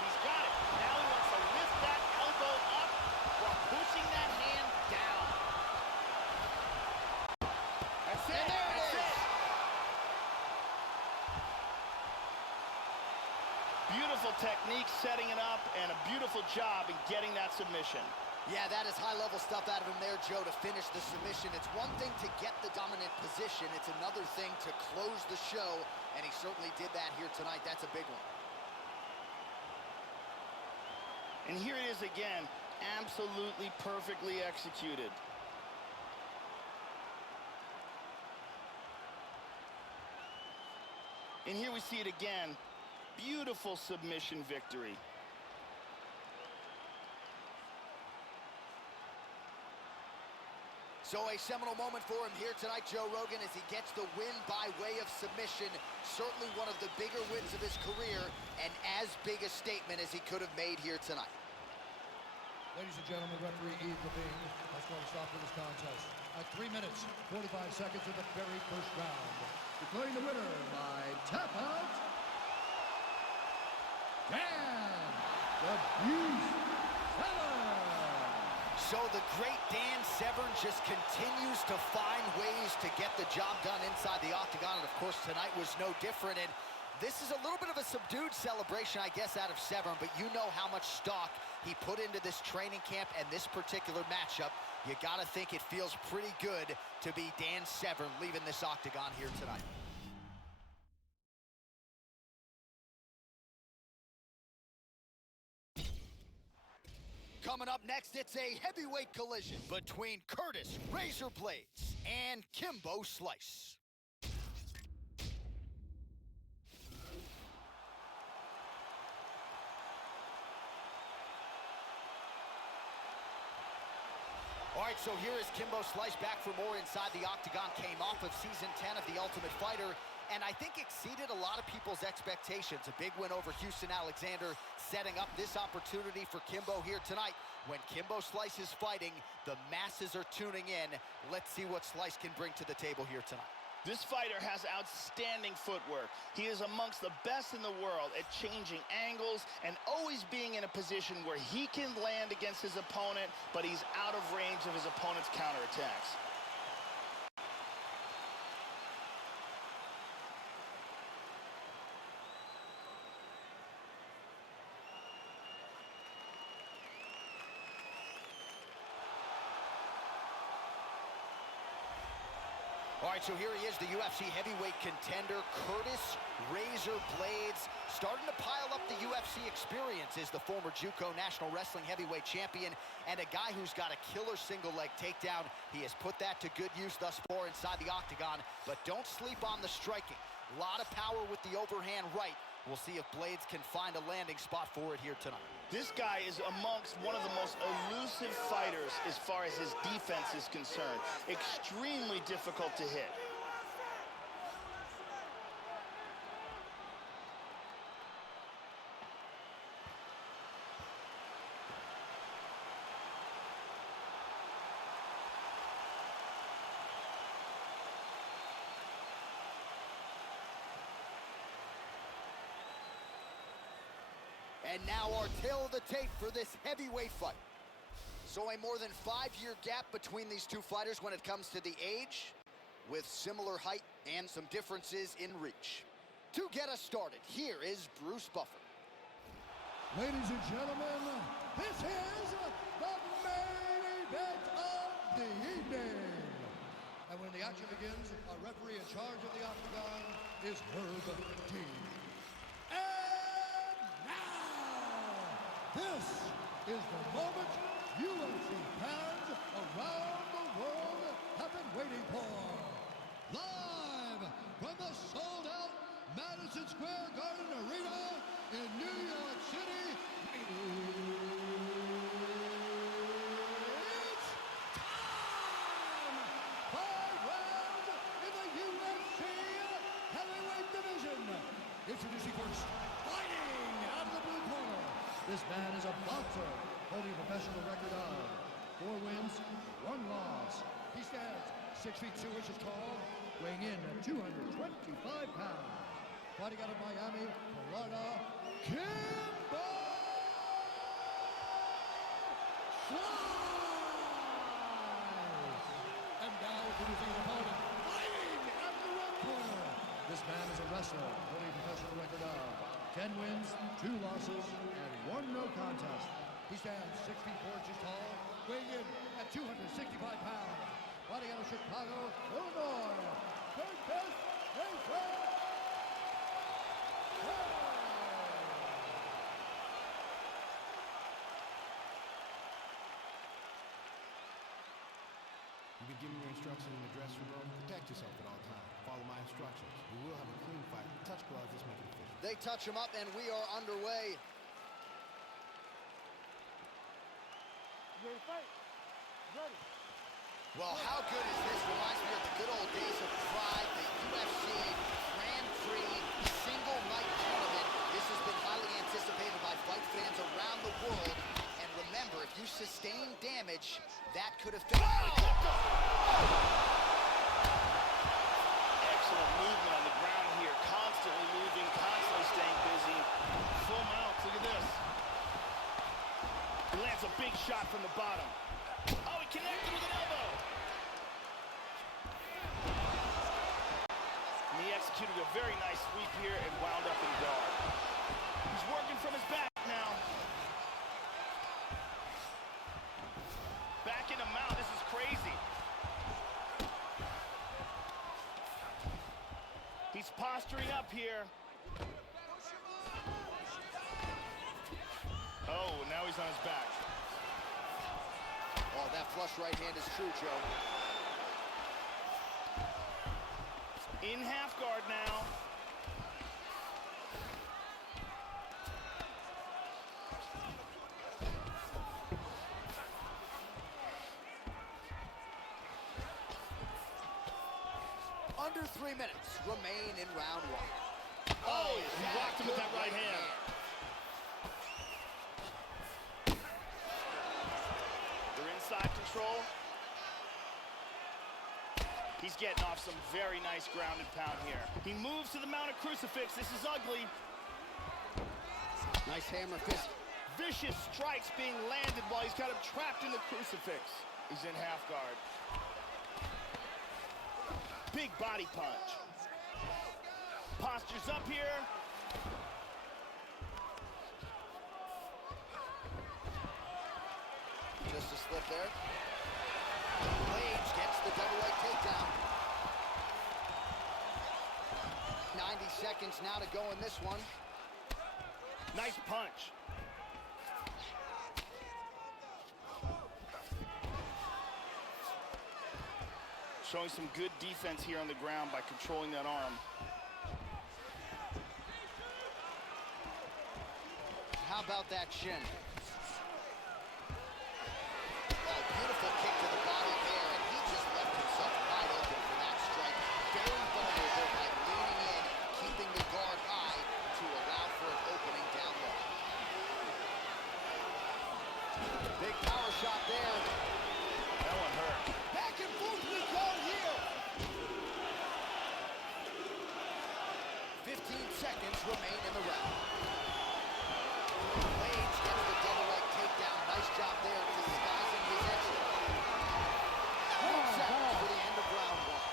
He's got it. Now he wants to lift that elbow up while pushing that hand down. That's it. That's it. Beautiful technique setting it up and a beautiful job in getting that submission. Yeah, that is high-level stuff out of him there, Joe, to finish the submission. It's one thing to get the dominant position. It's another thing to close the show, and he certainly did that here tonight. That's a big one. And here it is again, absolutely perfectly executed. And here we see it again. Beautiful submission victory. So a seminal moment for him here tonight, Joe Rogan, as he gets the win by way of submission. Certainly one of the bigger wins of his career, and as big a statement as he could have made here tonight. Ladies and gentlemen, referee Yves Levine has called a stop to this contest at 3 minutes, 45 seconds of the very first round. Declaring the winner by tap out, Dan the Beast Severn. So the great Dan Severn just continues to find ways to get the job done inside the octagon, and of course tonight was no different. And this is a little bit of a subdued celebration, I guess, out of Severn, but you know how much stock he put into this training camp and this particular matchup. You gotta think it feels pretty good to be Dan Severn leaving this octagon here tonight. Coming up next, it's a heavyweight collision between Curtis Razor Blades and Kimbo Slice. All right, so here is Kimbo Slice back for more inside the octagon. Came off of season 10 of The Ultimate Fighter, and I think exceeded a lot of people's expectations. A big win over Houston Alexander, setting up this opportunity for Kimbo here tonight. When Kimbo Slice is fighting, the masses are tuning in. Let's see what Slice can bring to the table here tonight. This fighter has outstanding footwork. He is amongst the best in the world at changing angles and always being in a position where he can land against his opponent, but he's out of range of his opponent's counterattacks. All right, so here he is, the UFC heavyweight contender, Curtis Razor Blades. Starting to pile up the UFC experience is the former JUCO National Wrestling Heavyweight Champion and a guy who's got a killer single leg takedown. He has put that to good use thus far inside the octagon, but don't sleep on the striking. A lot of power with the overhand right. We'll see if Blades can find a landing spot for it here tonight. This guy is amongst one of the most elusive fighters as far as his defense is concerned. Extremely difficult to hit. And now our tale of the tape for this heavyweight fight. So a more than 5-year gap between these two fighters when it comes to the age, with similar height and some differences in reach. To get us started, here is Bruce Buffer. Ladies and gentlemen, this is the main event of the evening. And when the action begins, our referee in charge of the octagon is Herb T. And now, this is the moment UFC fans around the world have been waiting for. Live from the sold-out Madison Square Garden Arena in New York City, it's time! 5 rounds in the UFC heavyweight division. Introducing first, fighting out of the blue corner. This man is a boxer, holding a professional record of 4 wins, 1 loss. He stands 6 feet 2 inches tall, weighing in at 225 pounds. Fighting out of Miami, Florida, Kimbo Slice! And now introducing his opponent, fighting out of the red corner. This man is a wrestler, holding a professional record of 10 wins, 2 losses, and 1 no contest. He stands 6 feet 4 inches tall, weighing in at 265 pounds. Fighting out of Chicago, Illinois, Curtis Razor. You've been given your instructions in the dressing room. Protect yourself at all times. Follow my instructions. We will have a clean fight. Touch gloves, let's make it official. They touch him up and we are underway. Ready to fight? Ready. Well, how good is this? Reminds me of the good old days of Pride, the UFC Grand Prix single night tournament. This has been highly anticipated by fight fans around the world. And remember, if you sustain damage, that could affect... Excellent movement on the ground here. Constantly moving, constantly staying busy. Full mount, look at this. He lands a big shot from the bottom. Oh, he connected with an elbow. And he executed a very nice sweep here and wound up in guard. He's working from his back now. Back in the mount, this is crazy. He's posturing up here. Oh, now he's on his back. Oh, that flush right hand is true, Joe. In half guard now. Under 3 minutes remain in round 1. Oh, he rocked him with that right hand. They're inside control. He's getting off some very nice ground and pound here. He moves to the mounted crucifix. This is ugly. Nice hammer fist. Vicious strikes being landed while he's got him trapped in the crucifix. He's in half guard. Big body punch. Postures up here. Just a slip there. Blades gets the double leg takedown. seconds now to go in this one. Nice punch. Showing some good defense here on the ground by controlling that arm. How about that shin? Oh, beautiful kick to the body there, and he just left himself wide open for that strike. Very vulnerable by leaning in, keeping the guard high to allow for an opening down low. Big power shot there. That one hurt. Back and forth we go here. 15 seconds remain in the round. Blades gets the double leg takedown. Nice job there disguising his exit. 4 seconds for the end of round one.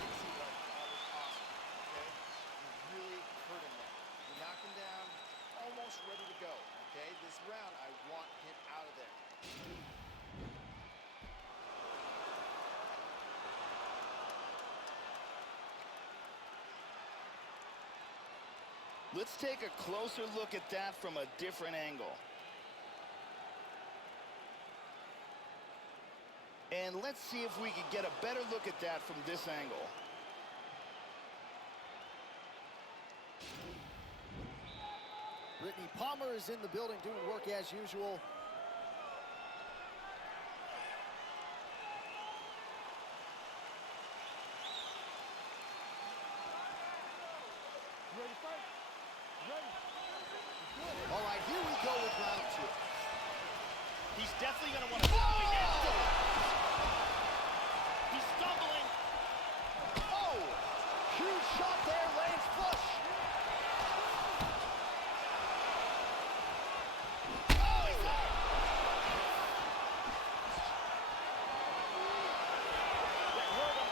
Dixie right, that was awesome, okay? You really hurt him there. You knock him down, almost ready to go, okay? This round, I want him out of there. Let's take a closer look at that from a different angle. And let's see if we can get a better look at that from this angle. Brittany Palmer is in the building doing work as usual. Ready to fight? Ready. All right, here we go with round two. He's definitely going to want to... Oh, he nailed it! He's stumbling. Oh, huge shot there, lands flush. Oh, he's out! That hurt him.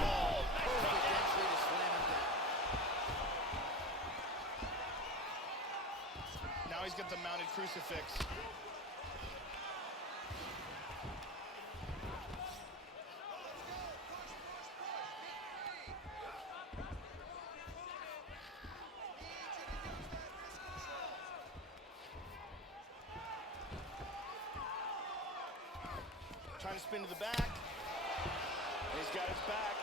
Oh, nice Perfect takedown. entry to slam him down. Now he's got the mounted crucifix. Trying to spin to the back. He's got his back.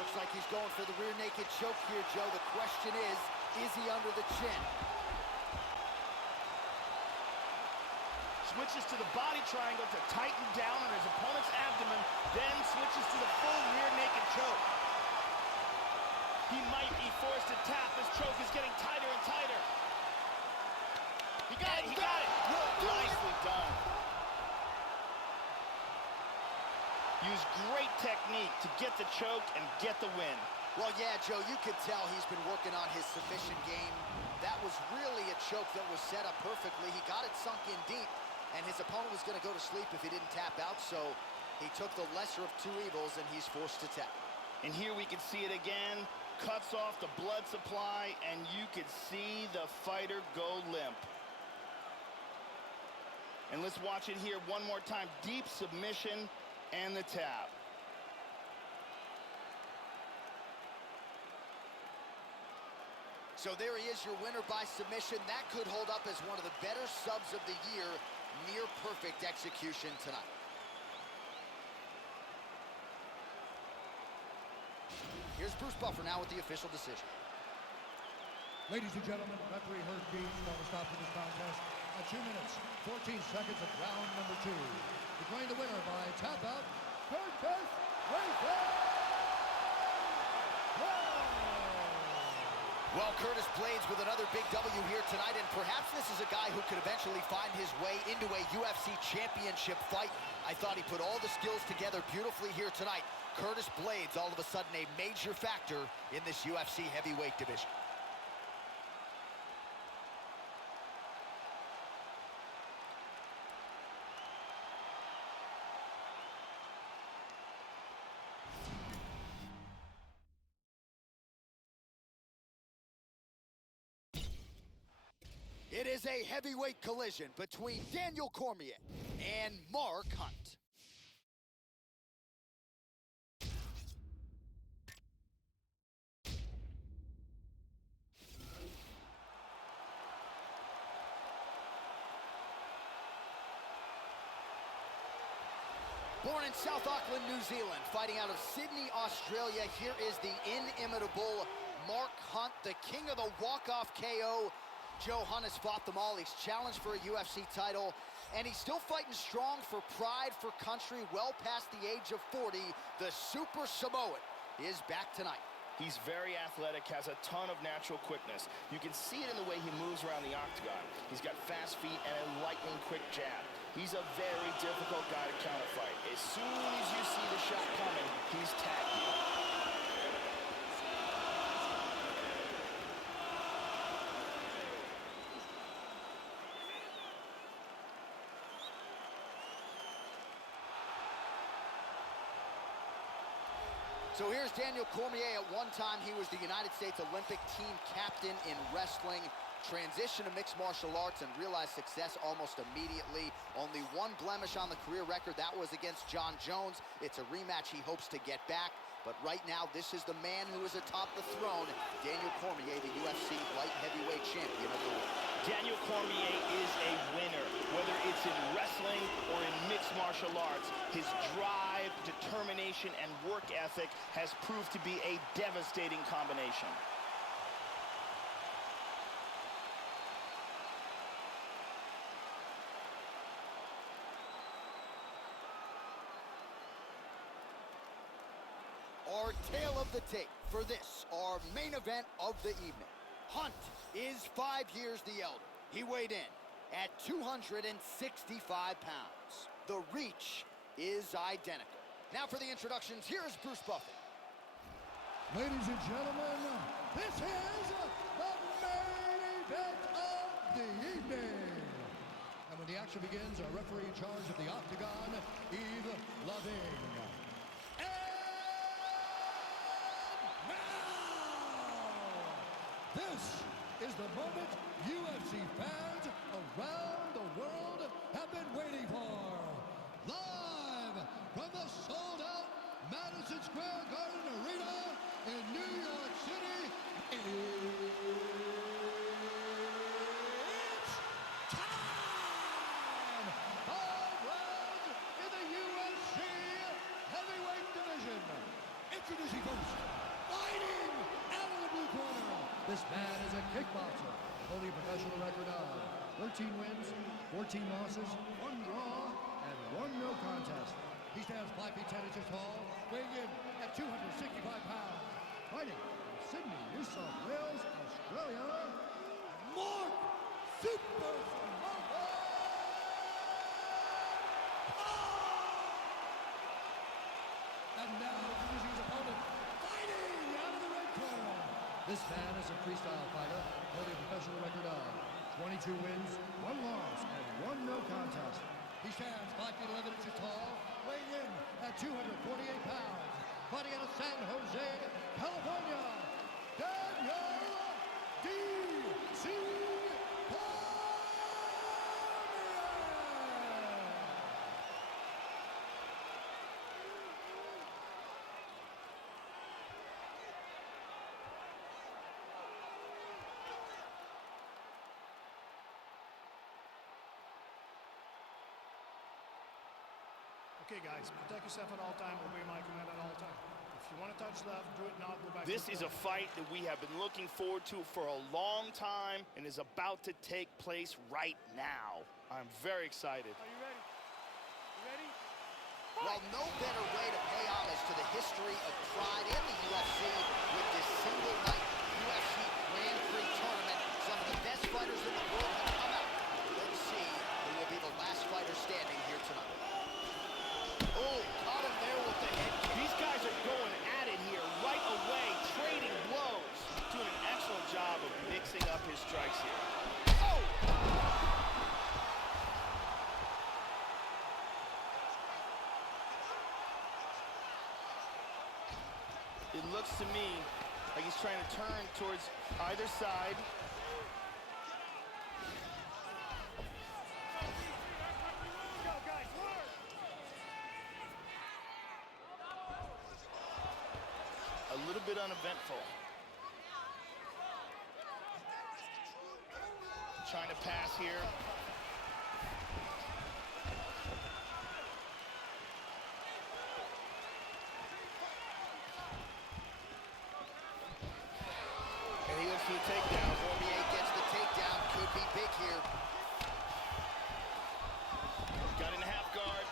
Looks like he's going for the rear naked choke here, Joe. The question is he under the chin? Switches to the body triangle to tighten down on his opponent's abdomen, then switches to the full rear naked choke. He might be forced to tap. This choke is getting tighter and tighter. He got it, he got it. Nicely done. Use great technique to get the choke and get the win. Well, yeah, Joe, you could tell he's been working on his submission game. That was really a choke that was set up perfectly. He got it sunk in deep, and his opponent was going to go to sleep if he didn't tap out, so he took the lesser of two evils, and he's forced to tap. And here we can see it again. Cuts off the blood supply, and you could see the fighter go limp. And let's watch it here one more time. Deep submission and the tap. So there he is, your winner by submission. That could hold up as one of the better subs of the year. Near perfect execution tonight. Here's Bruce Buffer now with the official decision. Ladies and gentlemen, referee Herb Dean called a stop to this contest at 2 minutes, 14 seconds of round number 2. Declaring the winner by tap out, Curtis Well, Curtis Blades with another big W here tonight, and perhaps this is a guy who could eventually find his way into a UFC championship fight. I thought he put all the skills together beautifully here tonight. Curtis Blades, all of a sudden, a major factor in this UFC heavyweight division. It is a heavyweight collision between Daniel Cormier and Mark Hunt. Born in South Auckland, New Zealand, fighting out of Sydney, Australia, here is the inimitable Mark Hunt, the king of the walk-off KO. Joe Hunt has fought them all. He's challenged for a UFC title, and he's still fighting strong for pride, for country, well past the age of 40. The Super Samoan is back tonight. He's very athletic, has a ton of natural quickness. You can see it in the way he moves around the octagon. He's got fast feet and a lightning quick jab. He's a very difficult guy to counterfight. As soon as you see the shot coming, he's tagged you. So here's Daniel Cormier. At one time, he was the United States Olympic team captain in wrestling. Transition to mixed martial arts and realized success almost immediately. Only one blemish on the career record. That was against John Jones. It's a rematch he hopes to get back. But right now, this is the man who is atop the throne, Daniel Cormier, the UFC light heavyweight champion of the world. Daniel Cormier is a winner, whether it's in wrestling or in mixed martial arts. His drive, determination, and work ethic has proved to be a devastating combination. Our tale of the tape for this, our main event of the evening. Hunt is 5 years the elder. He weighed in at 265 pounds. The reach is identical. Now for the introductions, here's Bruce Buffett. Ladies and gentlemen, this is the main event of the evening. And when the action begins, our referee in charge of the octagon, Eve Loving. This is the moment UFC fans around the world have been waiting for. Live from the sold-out Madison Square Garden Arena in New York City, it's time! 5 rounds in the UFC heavyweight division. Introducing first, fighting out of the blue corner. This man is a kickboxer, holding a professional record of 13 wins, 14 losses, 1 draw, and 1 no contest. He stands 5 feet 10 inches tall, weighing in at 265 pounds. Fighting from Sydney, New South Wales, Australia, Mark Super Samoan! And now introducing his opponent, fighting out of the red corner. This man is a freestyle fighter, holding a professional record of 22 wins, 1 loss, and 1 no contest. He stands 5 feet 11 inches tall, weighing in at 248 pounds. Fighting out of San Jose, California, Daniel D.C. Okay, guys, protect yourself at all time, obey my command at all time. If you want to touch left, do it now, go back. This is a fight that we have been looking forward to for a long time and is about to take place right now. I'm very excited. Are you ready? You ready? Well, no better way to pay homage to the history of pride in the UFC with this single night UFC Grand Prix tournament. Some of the best fighters in the world have come out. Let's see who will be the last fighter standing here tonight. Oh, caught him there with the head kick. These guys are going at it here right away, trading blows. Doing an excellent job of mixing up his strikes here. Oh! It looks to me like he's trying to turn towards either side. Go, guys. bit uneventful. Trying to pass here. And he looks for the takedown. Cormier gets the takedown. Could be big here. Got in half guard.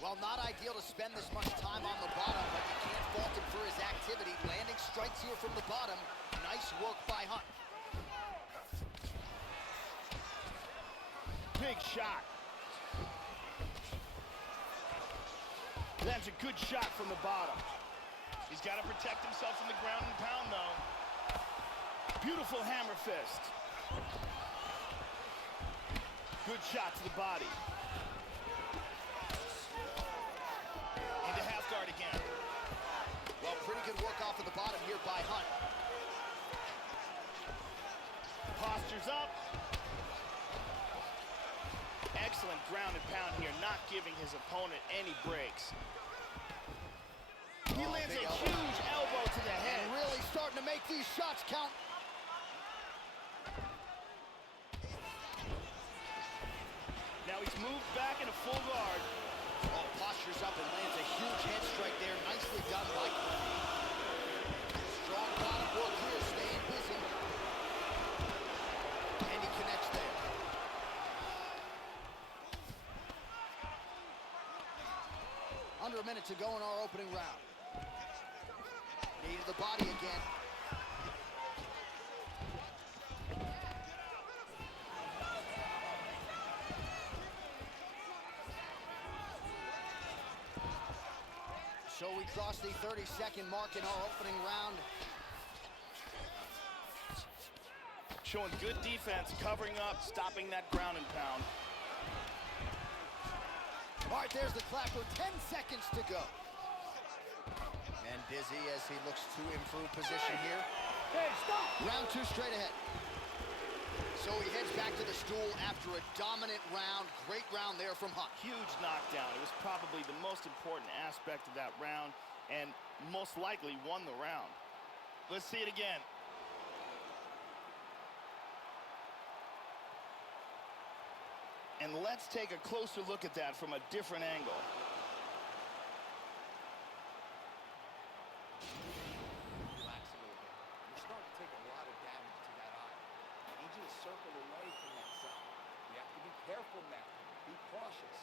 Well, not ideal to spend this much time on the bottom, but you can't fault him for his activity. Landing strikes here from the bottom. Nice work by Hunt. Big shot. That's a good shot from the bottom. He's got to protect himself from the ground and pound, though. Beautiful hammer fist. Good shot to the body. Into half guard again. Well, pretty good work off of the bottom here by Hunt. Postures up. Excellent ground and pound here, not giving his opponent any breaks. He lands a huge elbow to the head. And really starting to make these shots count. Now he's moved back in a full guard. Oh, postures up and lands a huge head strike there. Nicely done by Cormier. Strong bottom work here, staying busy. And he connects there. Under a minute to go in our opening round. Knee to the body again. So we cross the 30-second mark in our opening round. Showing good defense, covering up, stopping that ground and pound. All right, there's the clapper. 10 seconds to go. And busy as he looks to improve position here. Hey, stop! Round 2 straight ahead. So he heads back to the stool after a dominant round. Great round there from Hunt. Huge knockdown. It was probably the most important aspect of that round and most likely won the round. Let's see it again. And let's take a closer look at that from a different angle. Relax a little bit. You're starting to take a lot of damage to that eye. I need you to circle away from that zone. You have to be careful now. Be cautious.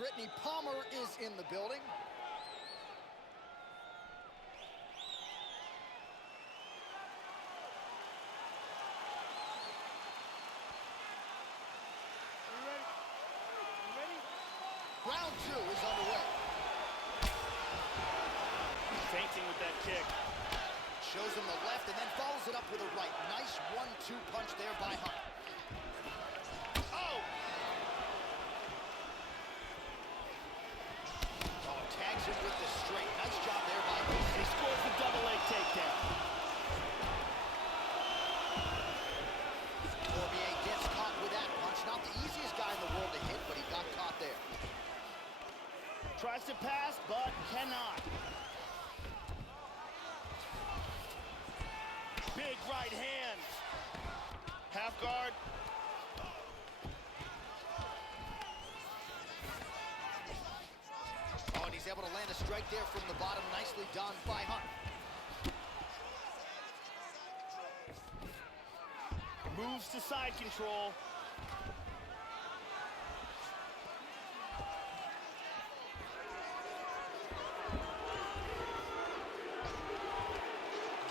Brittany Palmer is in the building. Round 2 is underway. Feinting with that kick. Shows him the left and then follows it up with a right. Nice 1-2 punch there by Hunt. Oh! Oh, tags him with the straight. Nice job there by Hunt. He scores the double leg takedown. Cormier gets caught with that punch. Not the easiest guy in the world to hit, but he got caught there. Tries to pass, but cannot. Big right hand. Half guard. Oh, and he's able to land a strike there from the bottom. Nicely done by Hunt. Moves to side control.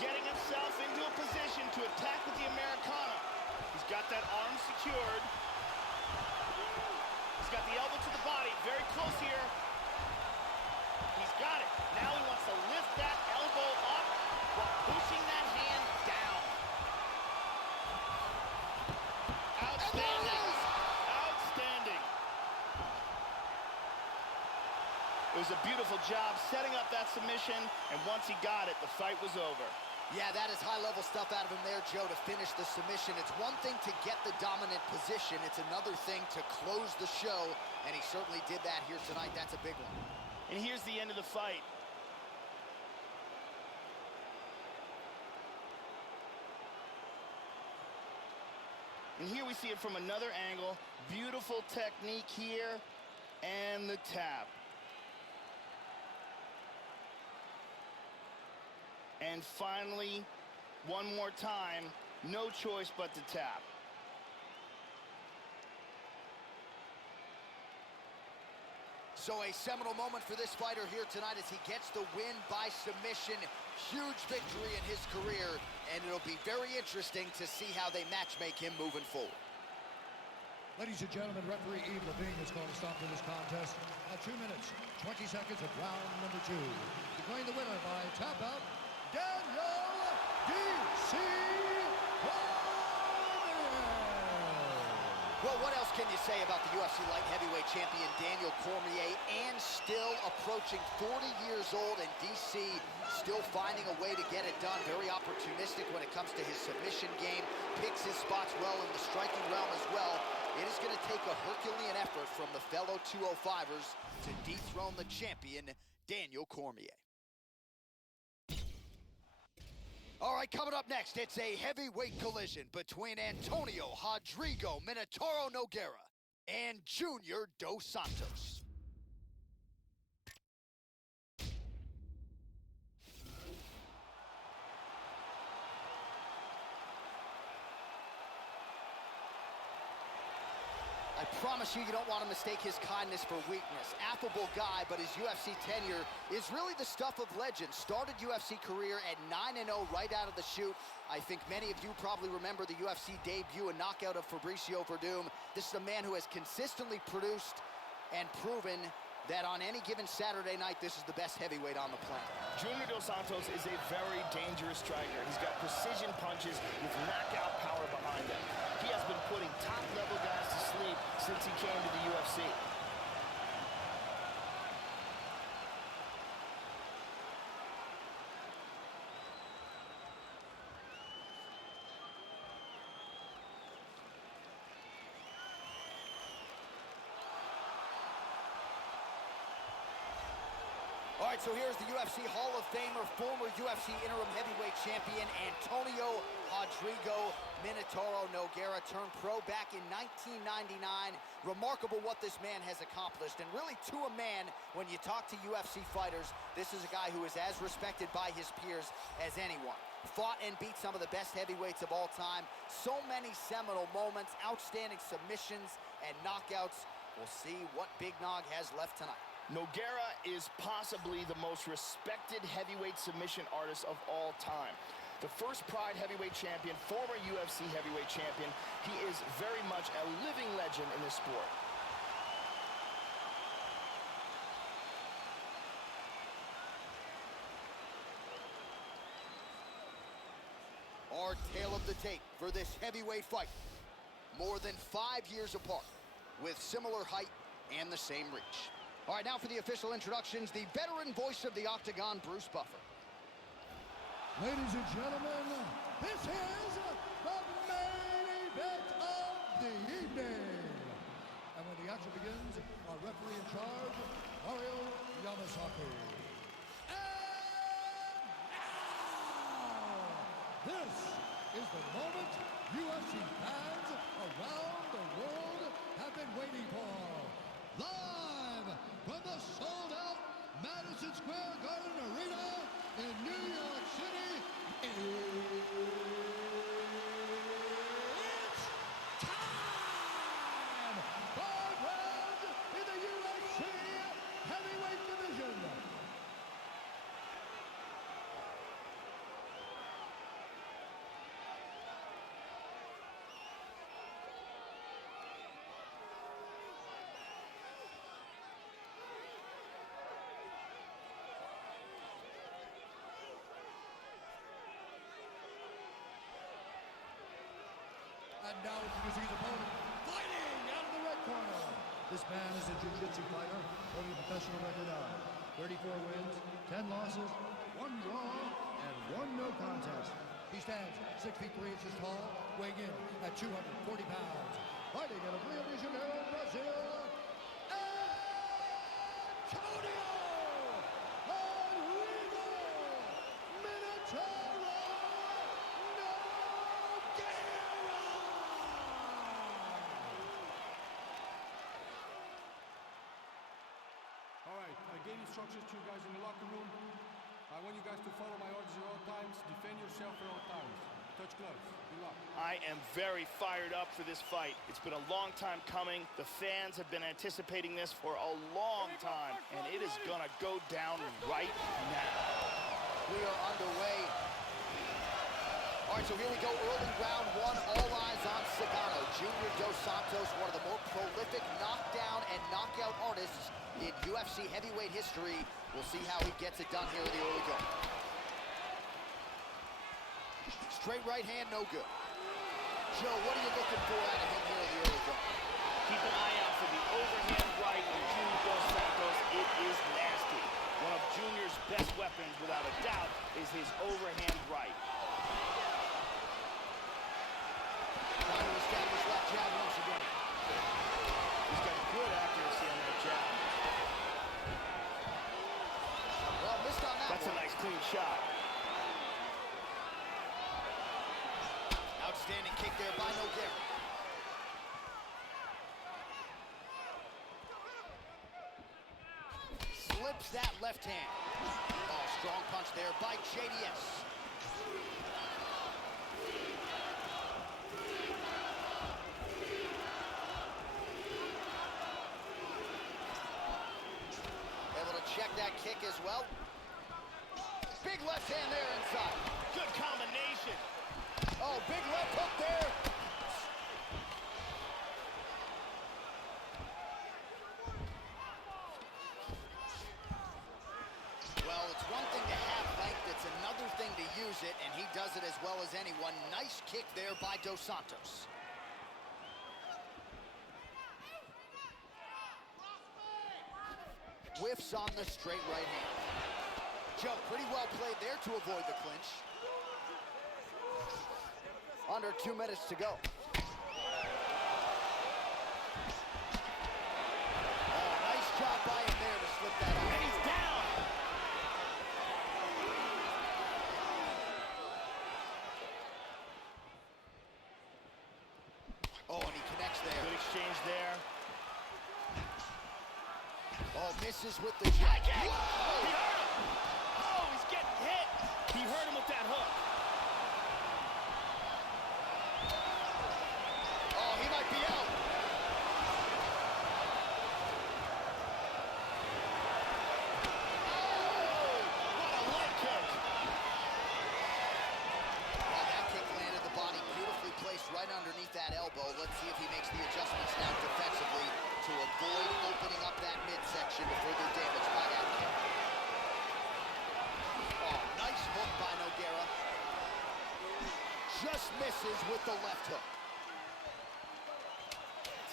Getting himself into a position to attack with the Americana. He's got that arm secured. He's got the elbow to the body. Very close here. He's got it. Now he wants to lift that elbow up while pushing that hand down. Outstanding. Outstanding. It was a beautiful job setting up that submission, and once he got it, the fight was over. Yeah, that is high-level stuff out of him there, Joe, to finish the submission. It's one thing to get the dominant position. It's another thing to close the show, and he certainly did that here tonight. That's a big one. And here's the end of the fight. And here we see it from another angle. Beautiful technique here, and the tap. And finally, one more time, no choice but to tap. So a seminal moment for this fighter here tonight as he gets the win by submission. Huge victory in his career, and it'll be very interesting to see how they matchmake him moving forward. Ladies and gentlemen, referee Yves Levine is going to stop to this contest at 2 minutes, 20 seconds of round number 2. Declaring the winner by tap out, Daniel D.C. Well, what else can you say about the UFC light heavyweight champion Daniel Cormier, and still approaching 40 years old, and DC still finding a way to get it done. Very opportunistic when it comes to his submission game, picks his spots well in the striking realm as well. It is going to take a Herculean effort from the fellow 205ers to dethrone the champion, Daniel Cormier. All right, coming up next, it's a heavyweight collision between Antonio Rodrigo Minotauro Nogueira and Junior Dos Santos. I promise you, you don't want to mistake his kindness for weakness. Affable guy, but his UFC tenure is really the stuff of legend. Started UFC career at 9-0 right out of the chute. I think many of you probably remember the UFC debut and knockout of Fabricio Verdum. This is a man who has consistently produced and proven that on any given Saturday night, this is the best heavyweight on the planet. Junior Dos Santos is a very dangerous striker. He's got precision punches with knockout power behind him. He has been putting top-level guys to sleep since he came to the UFC. All right, so here's the UFC Hall of Famer, former UFC interim heavyweight champion, Antonio Rodrigo Minotauro Nogueira, turned pro back in 1999. Remarkable what this man has accomplished, and really to a man, when you talk to UFC fighters, this is a guy who is as respected by his peers as anyone. Fought and beat some of the best heavyweights of all time. So many seminal moments, outstanding submissions and knockouts. We'll see what Big Nog has left tonight. Nogueira is possibly the most respected heavyweight submission artist of all time. The first Pride heavyweight champion, former UFC heavyweight champion, he is very much a living legend in this sport. Our tale of the tape for this heavyweight fight. More than 5 years apart, with similar height and the same reach. All right, now for the official introductions, the veteran voice of the Octagon, Bruce Buffer. Ladies and gentlemen, this is the main event of the evening. And when the action begins, our referee in charge, Mario Yamasaki. And now, this is the moment UFC fans around the world have been waiting for. Live from the sold-out Madison Square Garden Arena in New York City, it's time! 5 rounds in the UFC heavyweight division. And now introducing his opponent, fighting out of the red corner. This man is a jiu-jitsu fighter, holding a professional record of 34 wins, 10 losses, 1 draw, and 1 no contest. He stands 6 feet 3 inches tall, weighing in at 240 pounds. Fighting out of Rio de Janeiro, Brazil, Antonio gave instructions to you guys in the locker room. I want you guys to follow my orders at all times. Defend yourself at all times. Touch gloves. Good luck. I am very fired up for this fight. It's been a long time coming. The fans have been anticipating this for a long time, and it is gonna go down right now. We are underway. All right, so here we go, early round one. All eyes on Cigano. Junior Dos Santos, one of the more prolific knockdown and knockout artists in UFC heavyweight history. We'll see how he gets it done here in the early going. Straight right hand, no good. Joe, what are you looking for out of him here in the early going? Keep an eye out for the overhand right of Junior Dos Santos. It is nasty. One of Junior's best weapons, without a doubt, is his overhand right. Trying to establish that jab once again. He's got good accuracy on that jab. Well, missed on that. That's one. a nice clean shot. Outstanding kick there by Nogueira. Slips that left hand. Oh, strong punch there by JDS. Able to check that kick as well. Big left hand there inside. Good combination. Oh, big left hook there. Well, it's one thing to have length, it's another thing to use it, and he does it as well as anyone. Nice kick there by Dos Santos. Whiffs on the straight right hand. Joe, pretty well played there to avoid the clinch. Under 2 minutes to go. Oh, nice job by him there to slip that off. And he's down. Oh, and he connects there. Good exchange there. Oh, misses with the jab. He hurt him. Oh, he's getting hit. He hurt him with that hook. Oh, he might be out. Oh, what a leg kick. Well, that kick landed the body beautifully placed right underneath that elbow. Let's see if he makes the adjustments now defensively to avoid opening up that midsection to further damage by that kick. Oh, nice hook by Nogueira. Just misses with the left hook.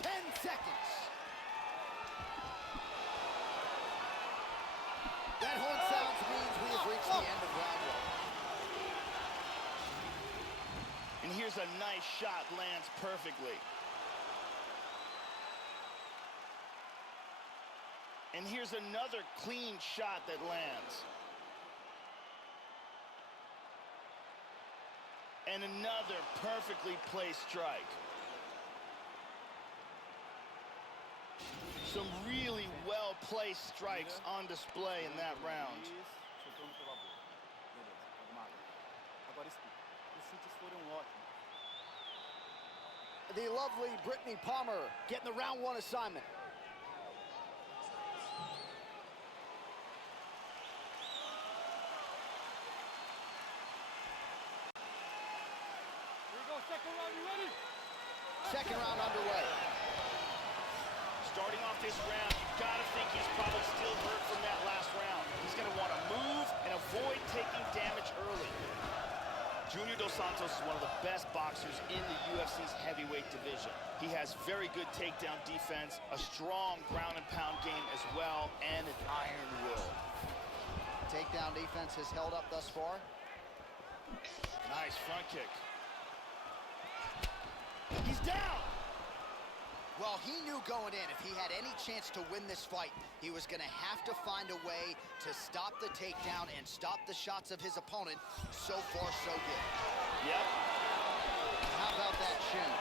10 seconds. That horn sounds means we have reached the end of round one. And here's a nice shot, lands perfectly. And here's another clean shot that lands. And another perfectly placed strike. Some really well-placed strikes on display in that round. The lovely Brittany Palmer getting the round one assignment. Second round, you ready? Second round underway. Starting off this round, you've got to think he's probably still hurt from that last round. He's going to want to move and avoid taking damage early. Junior Dos Santos is one of the best boxers in the UFC's heavyweight division. He has very good takedown defense, a strong ground and pound game as well, and an iron will. Takedown defense has held up thus far. Nice front kick. He's down! Well, he knew going in, if he had any chance to win this fight, he was going to have to find a way to stop the takedown and stop the shots of his opponent. So far, so good. Yep. How about that chin?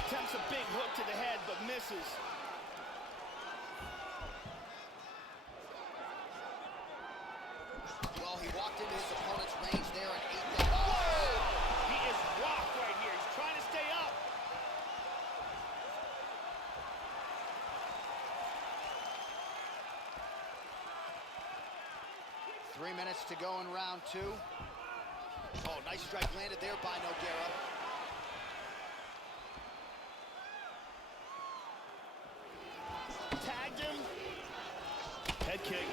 Attempts a big hook to the head, but misses. 3 minutes to go in round 2. Oh, nice strike landed there by Nogueira. Tagged him. Head kick.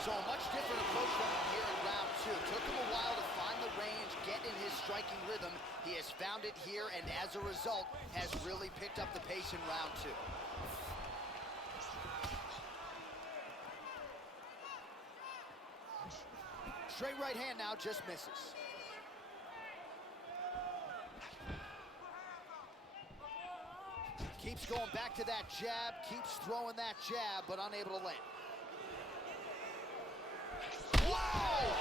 So a much different approach from him here in round 2. Took him a while to find the range, get in his striking rhythm. He has found it here, and as a result, has really picked up the pace in round 2. Straight right hand now, just misses. Keeps going back to that jab, keeps throwing that jab, but unable to land. Wow!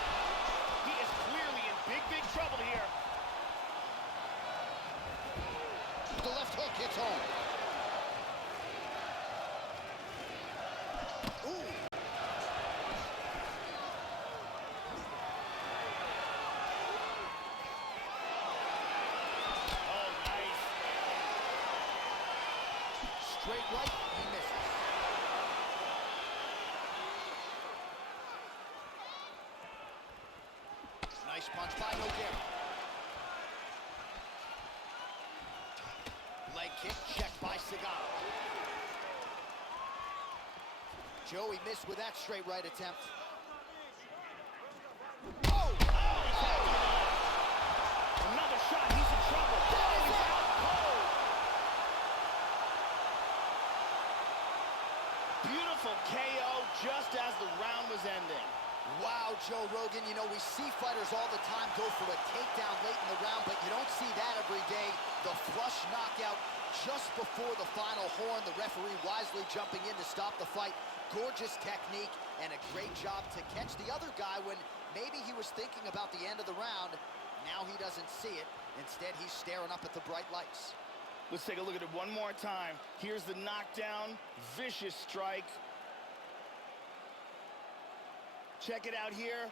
He is clearly in big trouble here. The left hook hits home. Ooh. Oh, nice. Straight right, he misses. Nice punch by Nogueira. Leg kick checked by Seagal. Joey missed with that straight right attempt. Oh! Another shot, he's in trouble. He's out cold. Beautiful KO just as the round was ending. Wow, Joe Rogan, you know, we see fighters all the time go for a takedown late in the round, but you don't see that every day. The flush knockout just before the final horn. The referee wisely jumping in to stop the fight. Gorgeous technique and a great job to catch the other guy when maybe he was thinking about the end of the round. Now he doesn't see it. Instead, he's staring up at the bright lights. Let's take a look at it one more time. Here's the knockdown, vicious strike. Check it out here.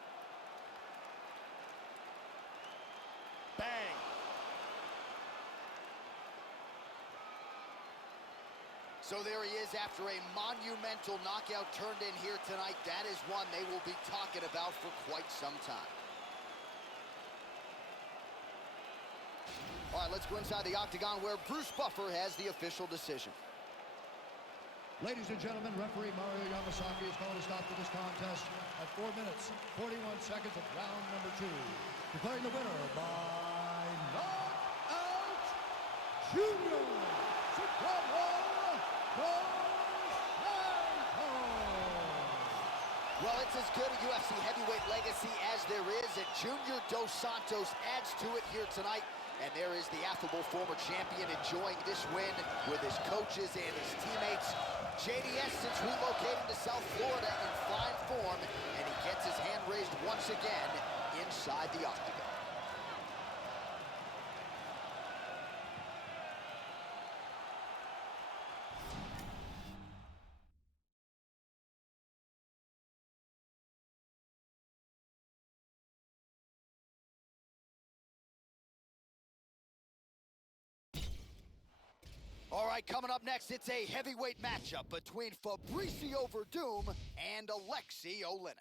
Bang. So there he is after a monumental knockout turned in here tonight. That is one they will be talking about for quite some time. All right, let's go inside the octagon where Bruce Buffer has the official decision. Ladies and gentlemen, referee Mario Yamasaki is calling a stop to this contest at 4 minutes, 41 seconds of round number 2. Declaring the winner by knockout, Junior Chicago. Well, it's as good a UFC heavyweight legacy as there is, and Junior Dos Santos adds to it here tonight. And there is the affable former champion enjoying this win with his coaches and his teammates. JDS since relocating to South Florida in fine form, and he gets his hand raised once again inside the octagon. All right, coming up next, it's a heavyweight matchup between Fabricio Verdum and Alexei Oleinik.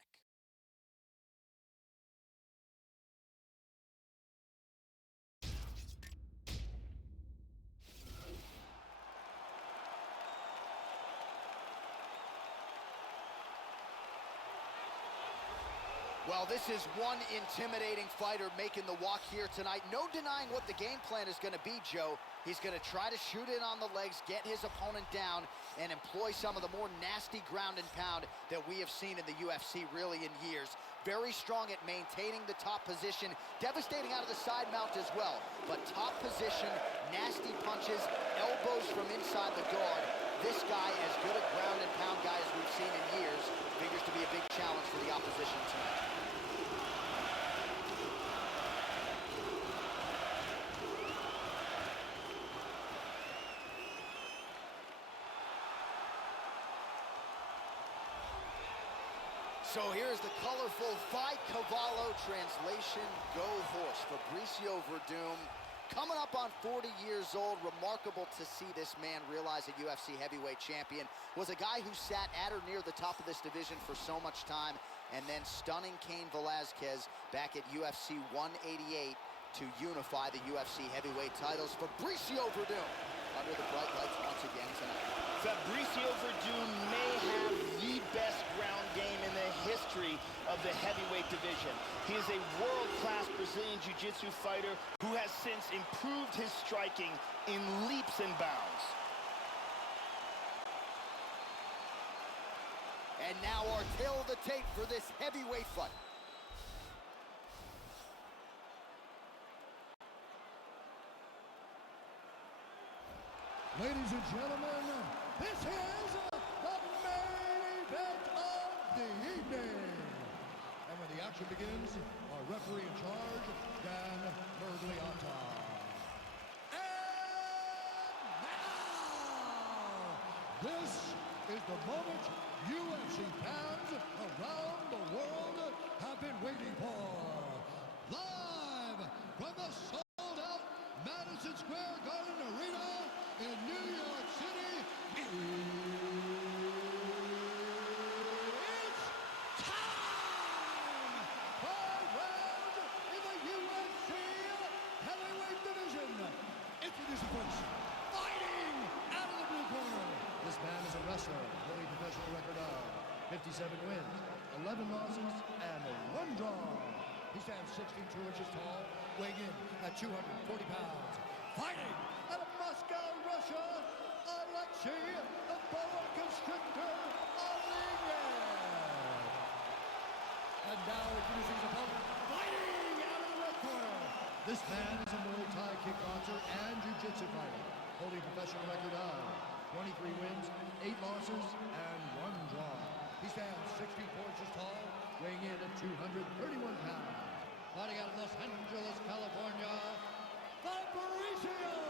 Well, this is one intimidating fighter making the walk here tonight. No denying what the game plan is going to be, Joe. He's going to try to shoot in on the legs, get his opponent down, and employ some of the more nasty ground and pound that we have seen in the UFC really in years. Very strong at maintaining the top position, devastating out of the side mount as well. But top position, nasty punches, elbows from inside the guard. This guy, as good a ground and pound guy as we've seen in years, figures to be a big challenge for the opposition tonight. So here's the colorful Vai Cavallo translation, go horse. Fabricio Verdum Coming up on 40 years old, remarkable to see this man realize a UFC heavyweight champion. Was a guy who sat at or near the top of this division for so much time, and then stunning Cain Velasquez back at UFC 188 to unify the UFC heavyweight titles. Fabricio Verdum under the bright lights once again tonight. Fabricio Verdum may have the best ground game in the history of the heavyweight division. He is a world-class Brazilian jiu-jitsu fighter who has since improved his striking in leaps and bounds. And now our tail of the tape for this heavyweight fight. Ladies and gentlemen, this is the main event of the evening. And when the action begins, our referee in charge, Dan Mergliata. And now, this is the moment UFC fans around the world have been waiting for. Live from the sold-out Madison Square Garden Arena in New York City, it's time! 5 rounds in the UFC heavyweight division. Introducing first, fighting out of the blue corner. This man is a wrestler, holding a professional record of 57 wins, 11 losses, and 1 draw. He stands 62 inches tall, weighing in at 240 pounds. Fighting out of Moscow, Russia, Alexei, the boa constrictor of the England. And now introducing his opponent, fighting out of the red corner. This man is a Muay Thai kickboxer and jiu-jitsu fighter, holding a professional record of 23 wins, 8 losses, and 1 draw. He stands 64 inches tall, weighing in at 231 pounds. Fighting out of Los Angeles, California, Fabricio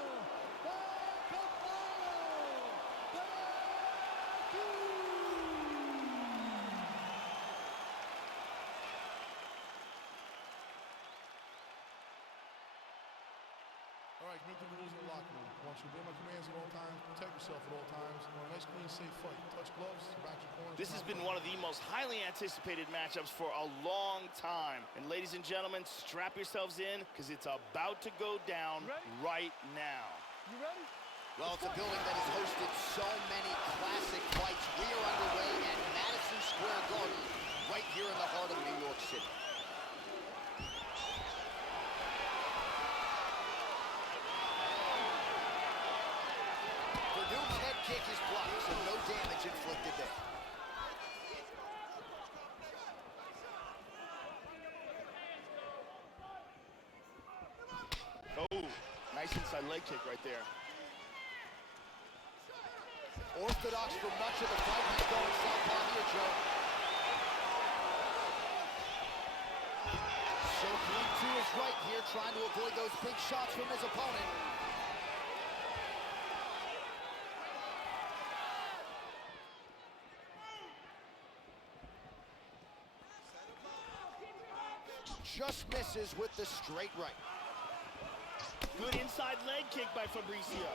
All right, commit to the rules in the locker room. I want you to obey my commands at all times, protect yourself at all times. I want a nice, clean, safe fight. Touch gloves, back your corners. This has been one of the most highly anticipated matchups for a long time. And ladies and gentlemen, strap yourselves in, because it's about to go down right now. You ready? Well, it's a building that has hosted so many classic fights. We are underway at Madison Square Garden, right here in the heart of New York City. Verdum's head kick is blocked, so no damage inflicted there. Oh, nice inside leg kick right there. Orthodox for much of the fight. He's going southpaw here, Joe. Circling to his right here, trying to avoid those big shots from his opponent. Just misses with the straight right. Good inside leg kick by Fabricio.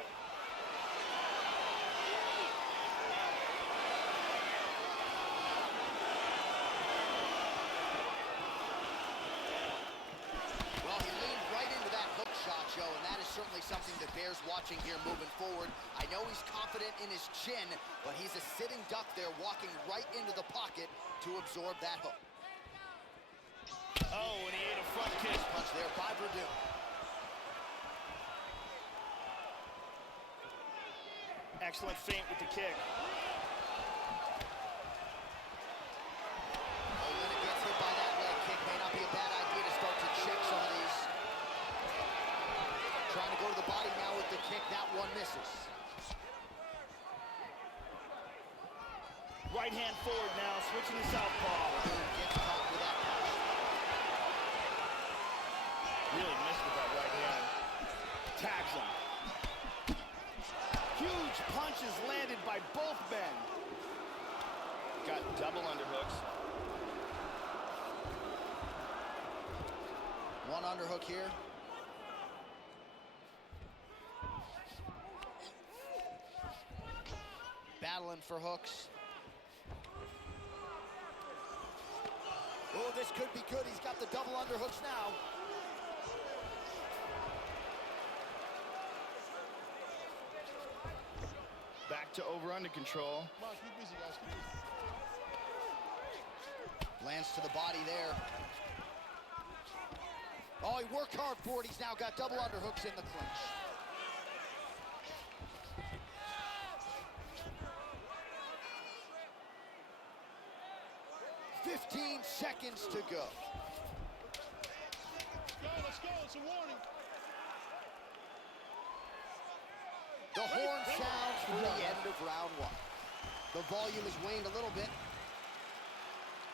Well, he leaned right into that hook shot, Joe, and that is certainly something that bears watching here moving forward. I know he's confident in his chin, but he's a sitting duck there, walking right into the pocket to absorb that hook. Oh, and he ate a front kick. Punch there by Verdum. Excellent feint with the kick. Oh, when it gets hit by that leg kick, may not be a bad idea to start to check some of these. Trying to go to the body now with the kick. That one misses. Right hand forward now, switching to southpaw. Gets caught with that punch. Really missed with that right hand. Tags him. Huge punches landed by both men. Got double underhooks. One underhook here. battling for hooks. Oh, this could be good. He's got the double underhooks now. Back to over-under control. Come on, keep busy, guys. Keep busy. Lands to the body there. Oh, he worked hard for it. He's now got double underhooks in the clinch. "15 seconds to go. Let's go. It's a warning. The horn sounds for the end of round one. The volume has waned a little bit.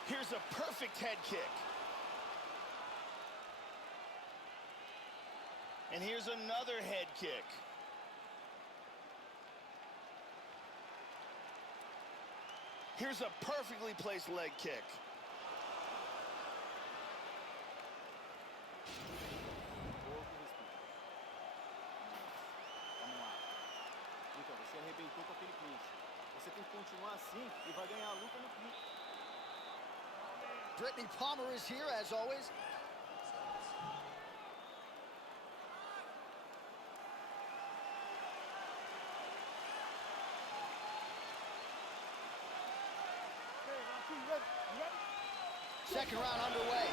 Here's a perfect head kick. And here's another head kick. Here's a perfectly placed leg kick. Vamos lá. Então, você arrebentou com aquele clinch. Você tem que continuar assim e vai ganhar a luta no clinch. Brittany Palmer is here, as always. Second round underway.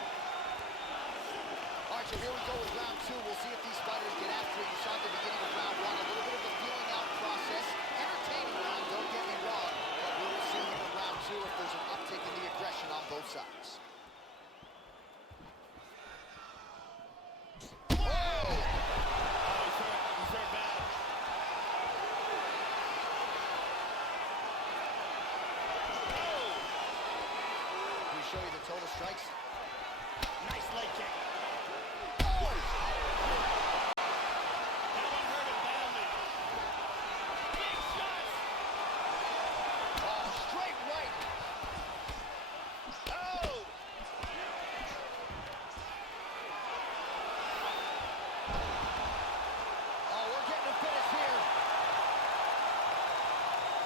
All right, so here we go with round two. We'll see if these fighters get after it. You saw at the beginning of round one, a little bit of a feeling out process. Entertaining round, don't get me wrong, but we will see here in round two if there's an uptick in the aggression on both sides. Show you the total strikes. Nice leg kick. Oh! That one hurt him badly. Big shots. Oh, straight right. Oh! Oh, we're getting a finish here.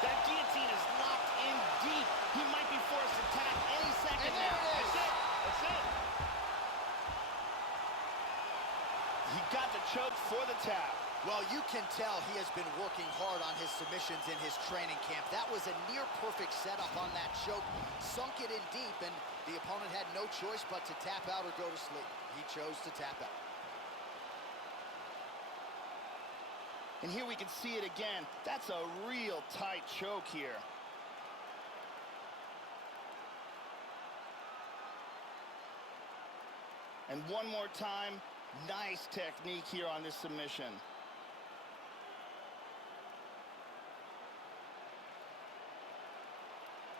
That guillotine is locked in deep. He might be forced to tap any second now. That's it. That's it. He got the choke for the tap. Well, you can tell he has been working hard on his submissions in his training camp. That was a near-perfect setup on that choke. Sunk it in deep, and the opponent had no choice but to tap out or go to sleep. He chose to tap out. And here we can see it again. That's a real tight choke here. And one more time, nice technique here on this submission.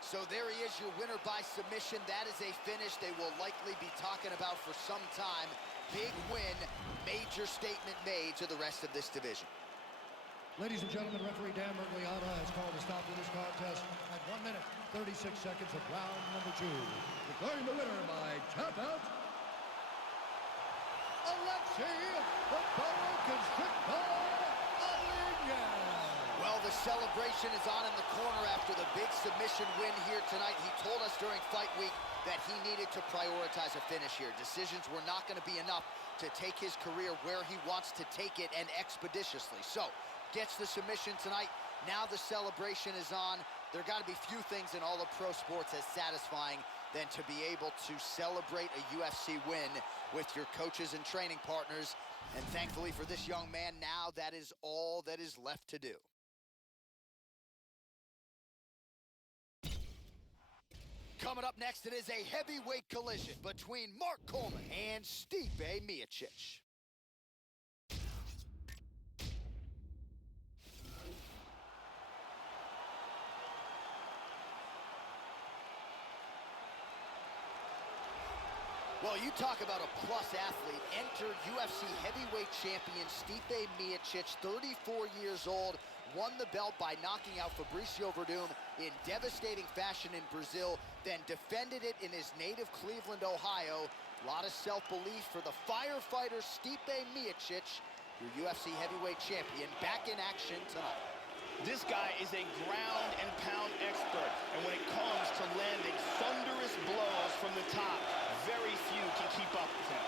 So there he is, your winner by submission. That is a finish they will likely be talking about for some time. Big win, major statement made to the rest of this division. Ladies and gentlemen, referee Dan Mergliana has called a stop to this contest at 1 minute, 36 seconds of round number 2. Declaring the winner by tap out, Alexei the Boa Constrictor Alina. Well, the celebration is on in the corner after the big submission win here tonight. He told us during fight week that he needed to prioritize a finish here. Decisions were not going to be enough to take his career where he wants to take it, and expeditiously. So, gets the submission tonight. Now the celebration is on. There got to be few things in all of pro sports as satisfying than to be able to celebrate a UFC win with your coaches and training partners. And thankfully for this young man, now that is all that is left to do. Coming up next, it is a heavyweight collision between Mark Coleman and Stipe Miocic. Well, you talk about a plus athlete. Enter UFC heavyweight champion Stipe Miocic, 34 years old, won the belt by knocking out Fabricio Verdum in devastating fashion in Brazil, then defended it in his native Cleveland, Ohio. A lot of self-belief for the firefighter Stipe Miocic, your UFC heavyweight champion, back in action tonight. This guy is a ground and pound expert, and when it comes to landing thunderous blows from the top, very few can keep up with him.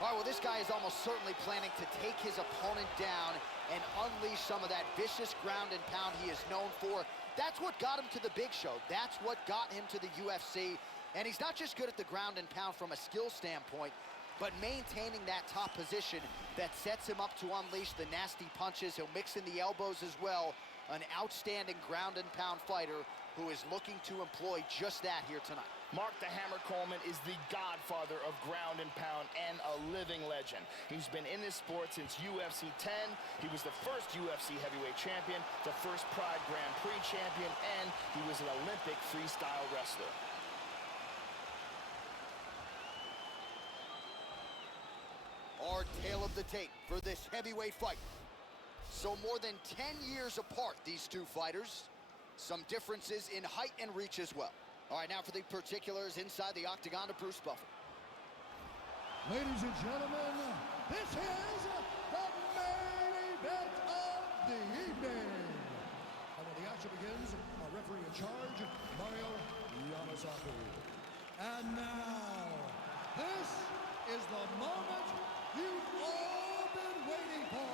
All right, well, this guy is almost certainly planning to take his opponent down and unleash some of that vicious ground and pound he is known for. That's what got him to the big show. That's what got him to the UFC. And he's not just good at the ground and pound from a skill standpoint, but maintaining that top position that sets him up to unleash the nasty punches. He'll mix in the elbows as well. An outstanding ground and pound fighter who is looking to employ just that here tonight. Mark the Hammer Coleman is the godfather of ground and pound and a living legend. He's been in this sport since UFC 10. He was the first UFC heavyweight champion, the first Pride Grand Prix champion, and he was an Olympic freestyle wrestler. Our tale of the tape for this heavyweight fight. So more than 10 years apart, these two fighters. Some differences in height and reach as well. All right, now for the particulars inside the octagon to Bruce Buffer. Ladies and gentlemen, this is the main event of the evening. And when the action begins, our referee in charge, Mario Yamasaki. And now, this is the moment you've all been waiting for.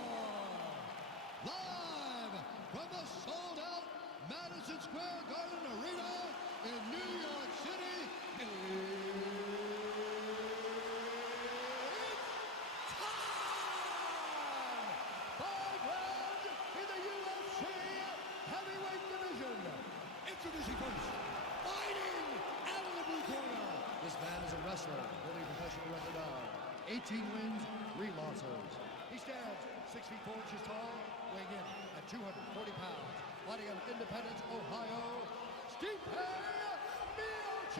Live from the sold-out Madison Square Garden Arena in New York City, it's time! 5 rounds in the UFC heavyweight division. Introducing first, fighting out of the blue corner. This man is a wrestler with a professional record of 18 wins, 3 losses. He stands 6 feet 4 inches tall, weighing in at 240 pounds. Fighting out of Independence, Ohio, Stipe Miocic.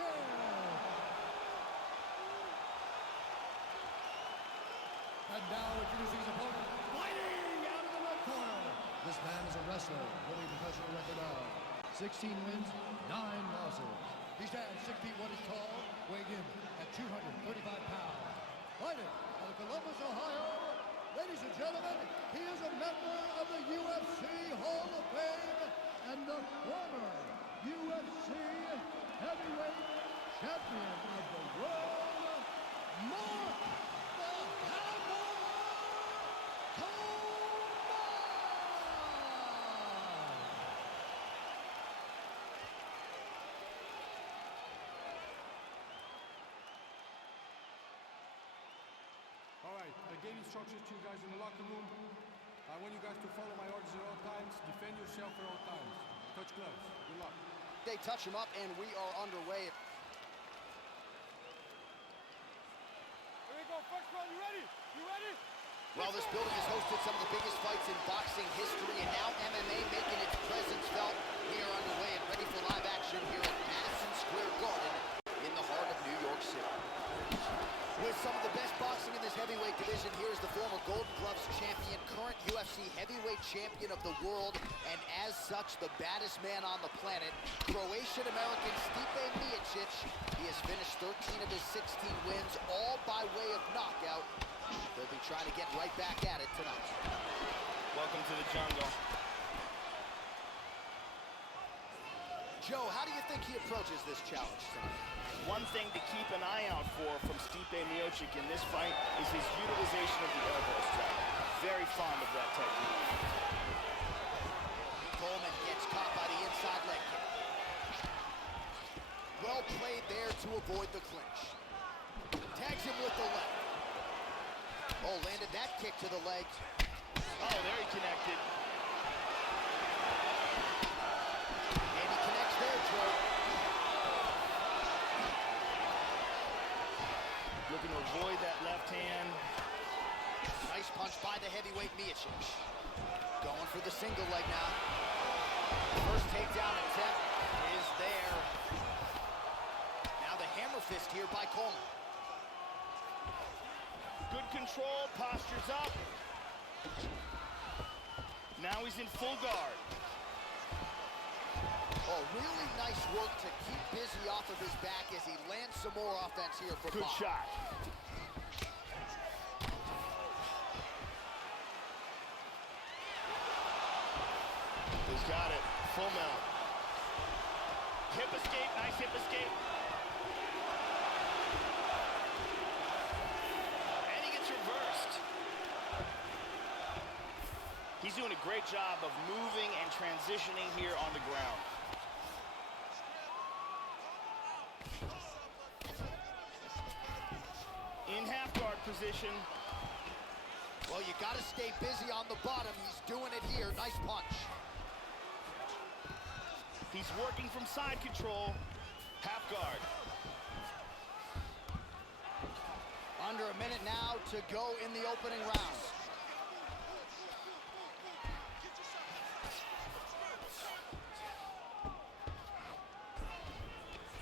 And now introducing his opponent, fighting out of the red corner. This man is a wrestler with a professional record of 16 wins, 9 losses. He stands 6 feet 1 inches tall, weighing in at 235 pounds. Fighting out of Columbus, Ohio, ladies and gentlemen, he is a member of the UFC Hall of Fame and the former UFC heavyweight champion of the world, Mark the Hammer Coleman! All right, I gave instructions to you guys in the locker room. I want you guys to follow my orders at all times. Defend yourself at all times. Touch gloves. Good luck. They touch him up, and we are underway. Here we go. First round. You ready? You ready? Well, this building has hosted some of the biggest fights in boxing history, and now MMA making its presence felt. We are underway and ready for live action here at Madison Square Garden in the heart of New York City. With some of the best boxing in this heavyweight division, here's the former Golden Gloves champion, current UFC heavyweight champion of the world, and as such, the baddest man on the planet, Croatian-American Stipe Miocic. He has finished 13 of his 16 wins, all by way of knockout. He'll be trying to get right back at it tonight. Welcome to the jungle. Joe, how do you think he approaches this challenge tonight? One thing to keep an eye out for from Stipe Miocic in this fight is his utilization of the elbow strike. Very fond of that technique. Coleman gets caught by the inside leg kick. Well played there to avoid the clinch. Tags him with the left. Oh, landed that kick to the leg. Oh, there he connected. And he connects there, Joe. Looking to avoid that left hand. Nice punch by the heavyweight Miocic. Going for the single leg now. First takedown attempt is there. Now the hammer fist here by Coleman. Good control, postures up. Now he's in full guard. Oh, really nice work to keep busy off of his back as he lands some more offense here for Good Bob. shot. He's got it. Full mount. Hip escape. Nice hip escape. And he gets reversed. He's doing a great job of moving and transitioning here on the ground. In half guard position. Well, you got to stay busy on the bottom. He's doing it here. Nice punch. He's working from side control. Half guard. Under a minute now to go in the opening round.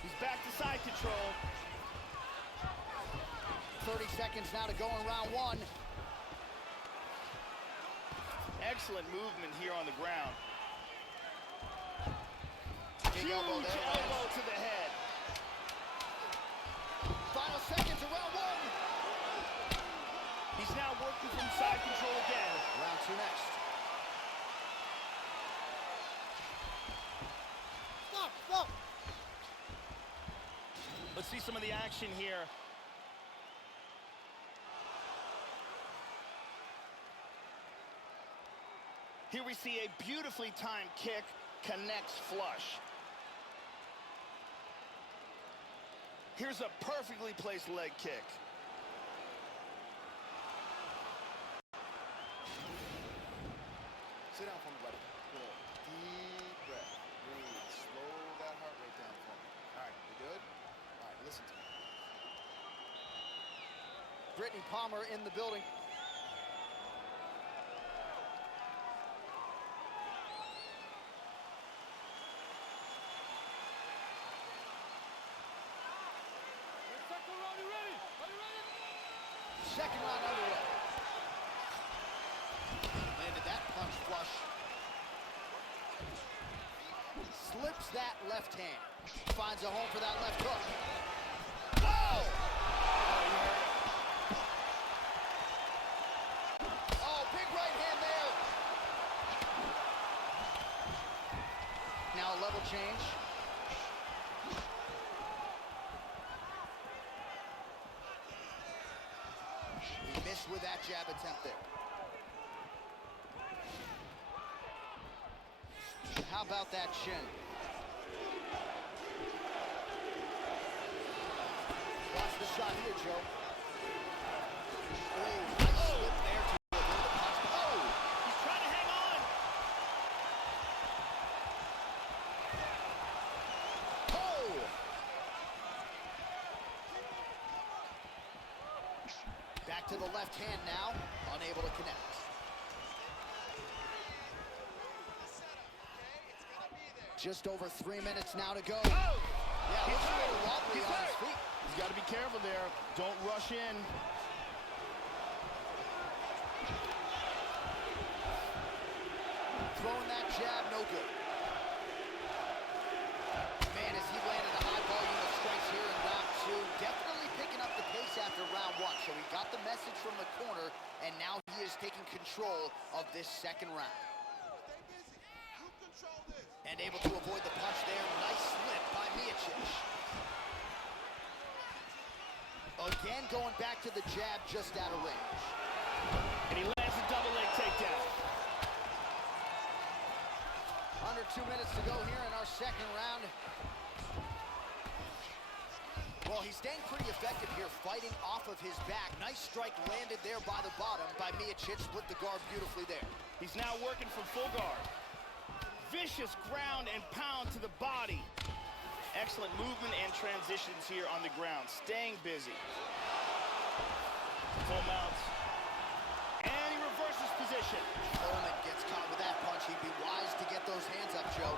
He's back to side control. 30 seconds now to go in round one. Excellent movement here on the ground. Big elbow there. Huge elbow to the head. Final seconds of round one. He's now working from side control again. Round two next. Stop. Let's see some of the action here. Here we see a beautifully timed kick, connects flush. Here's a perfectly placed leg kick. Sit down for me, buddy. Good. Deep breath. Breathe. Slow that heart rate down for me. All right, you good? All right, listen to me. Brittany Palmer in the building. Second round underway. Landed that punch flush. Slips that left hand. Finds a home for that left hook. Whoa! Oh, big right hand there. Now a level change. Missed with that jab attempt there. How about that shin? Watch the shot here, Joe. Oh, nice slip there to avoid the punch. Oh! He's trying to hang on. Oh! Back to the left hand now, unable to connect. Just over 3 minutes now to go. Oh! Yeah, looks a little wobbly He's on his hurt. feet. He's got to be careful there. Don't rush in. Throwing that jab, no good. Man, as he landed a high volume of strikes here in round two, definitely picking up the pace after round one. So he got the message from the corner, and now he is taking control of this second round. And able to avoid the punch there. Nice slip by Miocic. Again, going back to the jab just out of range. And he lands a double leg takedown. Under 2 minutes to go here in our second round. Well, he's staying pretty effective here, fighting off of his back. Nice strike landed there by the bottom by Miocic. Split the guard beautifully there. He's now working from full guard. Vicious ground and pound to the body. Excellent movement and transitions here on the ground. Staying busy. Full mount. And he reverses position. Coleman gets caught with that punch. He'd be wise to get those hands up, Joe.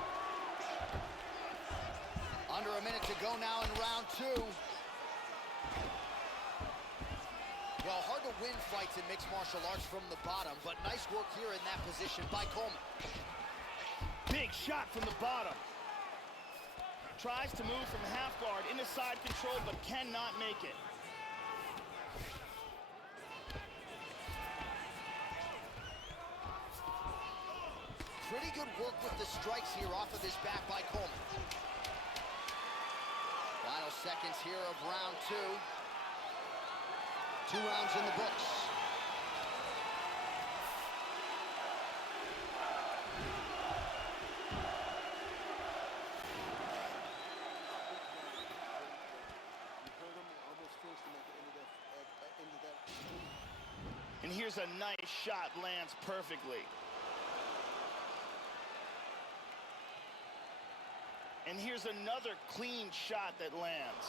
Under a minute to go now in round two. Well, hard to to win fights in mixed martial arts from the bottom, but nice work here in that position by Coleman. Big shot from the bottom. Tries to move from half guard into side control, but cannot make it. Pretty good work with the strikes here off of his back by Coleman. Final seconds here of round 2. 2 rounds in the books. And here's a nice shot, lands perfectly. And here's another clean shot that lands.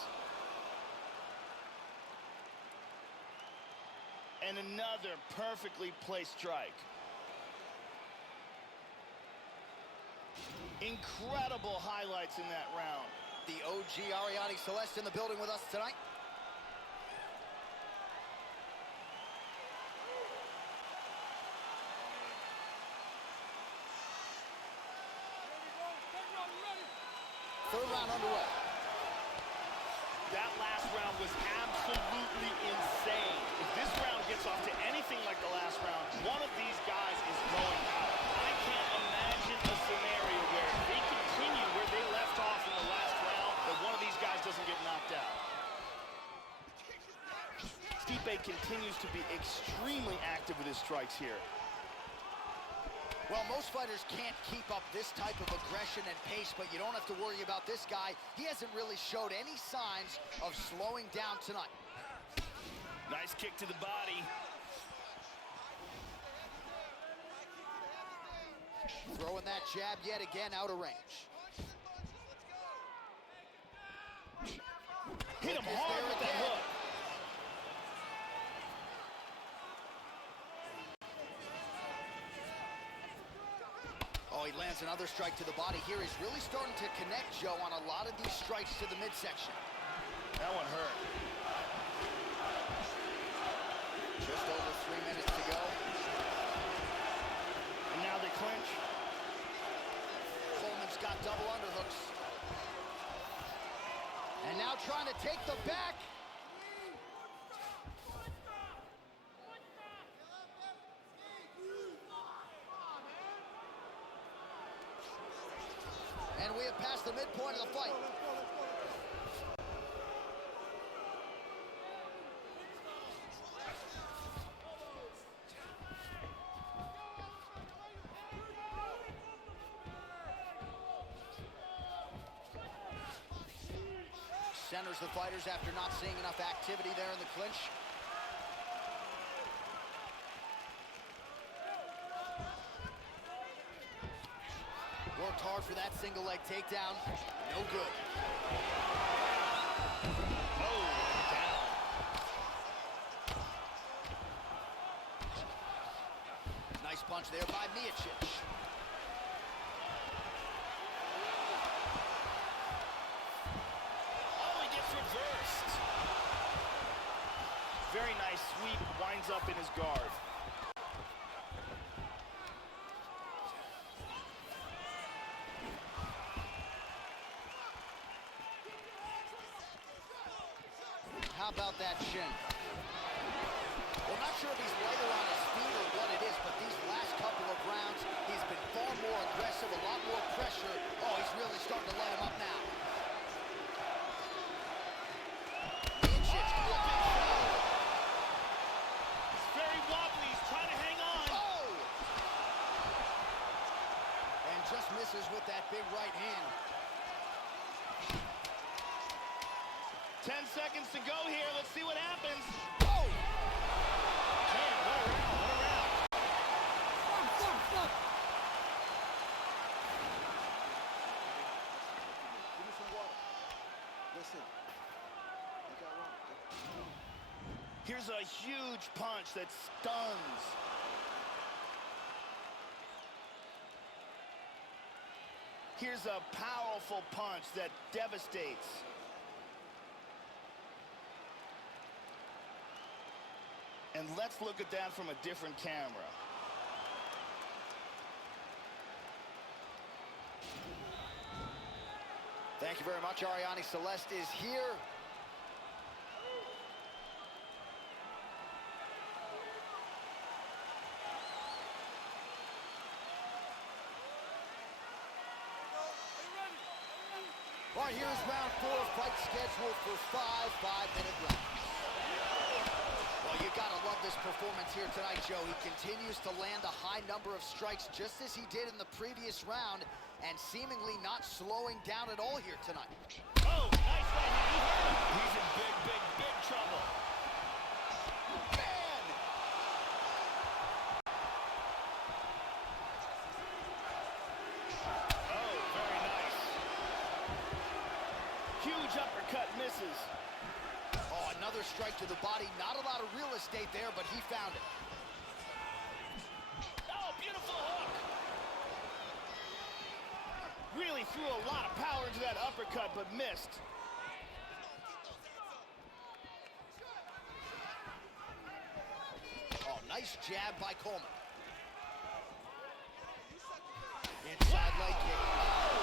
And another perfectly placed strike. Incredible highlights in that round. The OG Ariane Celeste in the building with us tonight. Third round underway. That last round was absolutely insane. If this round gets off to anything like the last round, one of these guys is going out. I can't imagine a scenario where they continue where they left off in the last round, that one of these guys doesn't get knocked out. Stipe continues to be extremely active with his strikes here. Well, most fighters can't keep up this type of aggression and pace, but you don't have to worry about this guy. He hasn't really showed any signs of slowing down tonight. Nice kick to the body. Throwing that jab yet again out of range. Hit him hard with that hook. Oh, he lands another strike to the body here. He's really starting to connect, Joe, on a lot of these strikes to the midsection. That one hurt. Just over 3 minutes to go. And now they clinch. Coleman's got double underhooks. And now trying to take the back. And we have passed the midpoint of the fight. Centers the fighters after not seeing enough activity there in the clinch. Worked hard for that single leg takedown. No good. Oh, down. Nice punch there by Miocic. Oh, he gets reversed. Very nice sweep, winds up in his guard. How about that shin? We're not sure if he's lighter on his feet or what it is, but these last couple of rounds, he's been far more aggressive, a lot more pressure. Oh, he's really starting to light him up now. Miocic, He's very wobbly, he's trying to hang on. oh! And just misses with that big right hand. 10 seconds to go here. Let's see what happens. Oh! Man, what a round, what a round. Stop. Give me some water. Listen. You got wrong. Here's a huge punch that stuns. Here's a powerful punch that devastates. And let's look at that from a different camera. Thank you very much. Ariane Celeste is here. All right, here's round 4, fight scheduled for 5 5-minute rounds. Well, you gotta love this performance here tonight, Joe. He continues to land a high number of strikes just as he did in the previous round, and seemingly not slowing down at all here tonight. Oh, nice right hand. He's in big trouble. Man! Oh, very nice. Huge uppercut misses. Oh, another strike to the body. Not a lot of real estate there, but he found it. Oh, beautiful hook. Really threw a lot of power into that uppercut, but missed. Oh, nice jab by Coleman. Inside leg kick. Oh!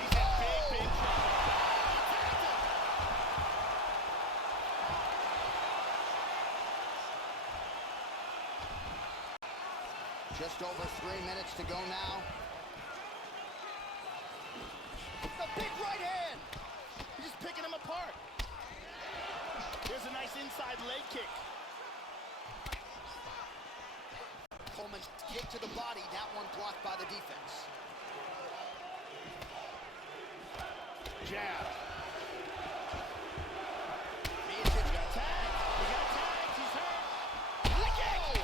He's in big trouble. Just over 3 minutes to go now. The big right hand! He's just picking him apart. There's a nice inside leg kick. Coleman's kick to the body, that one blocked by the defense. Jab. Miocic got tagged. He got tagged. He's hurt. The kick!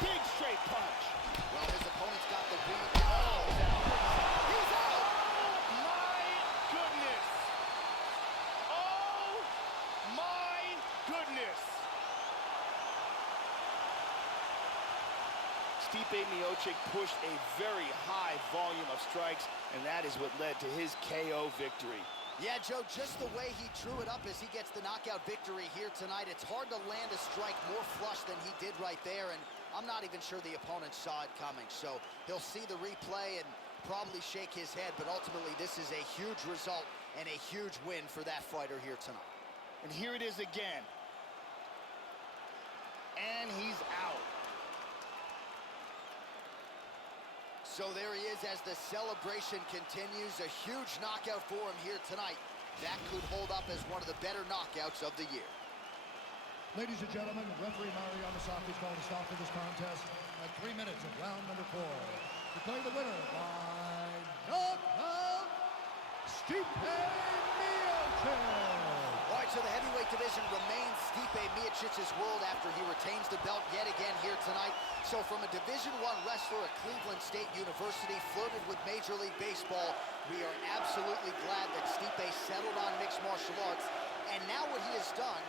Big straight punch. Well, his opponent's got the lead. Oh, He's out! my goodness. Oh, my goodness. Stipe Miocic pushed a very high volume of strikes, and that is what led to his KO victory. Yeah, Joe, just the way he drew it up as he gets the knockout victory here tonight, it's hard to land a strike more flush than he did right there, and I'm not even sure the opponent saw it coming. So he'll see the replay and probably shake his head, but ultimately this is a huge result and a huge win for that fighter here tonight. And here it is again. And he's out. So there he is as the celebration continues. A huge knockout for him here tonight. That could hold up as one of the better knockouts of the year. Ladies and gentlemen, referee Mario Yamasaki is calling a stop to this contest at 3 minutes of round number 4. Declaring the winner by knockout, Stipe Miocic. All right, so the heavyweight division remains Stipe Miocic's world after he retains the belt yet again here tonight. So from a Division I wrestler at Cleveland State University, flirted with Major League Baseball, we are absolutely glad that Stipe settled on mixed martial arts. And now what he has done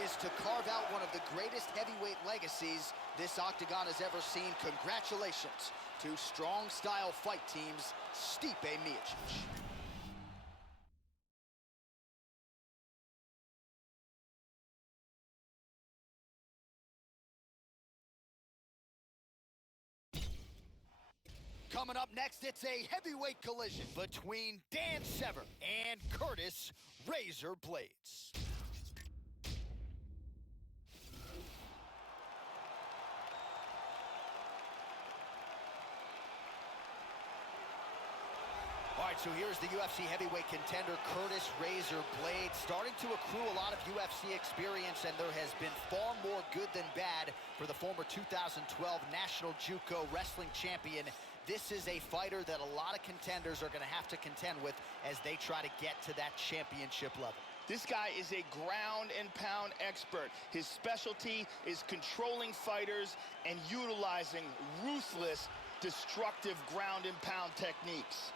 is to carve out one of the greatest heavyweight legacies this octagon has ever seen. Congratulations to Strong Style Fight Team's Stipe Miocic. Coming up next, it's a heavyweight collision between Dan Severn and Curtis Razor Blades. All right, so here's the UFC heavyweight contender, Curtis Razor Blades, starting to accrue a lot of UFC experience, and there has been far more good than bad for the former 2012 National JUCO Wrestling Champion. This is a fighter that a lot of contenders are going to have to contend with as they try to get to that championship level. This guy is a ground and pound expert. His specialty is controlling fighters and utilizing ruthless, destructive ground and pound techniques.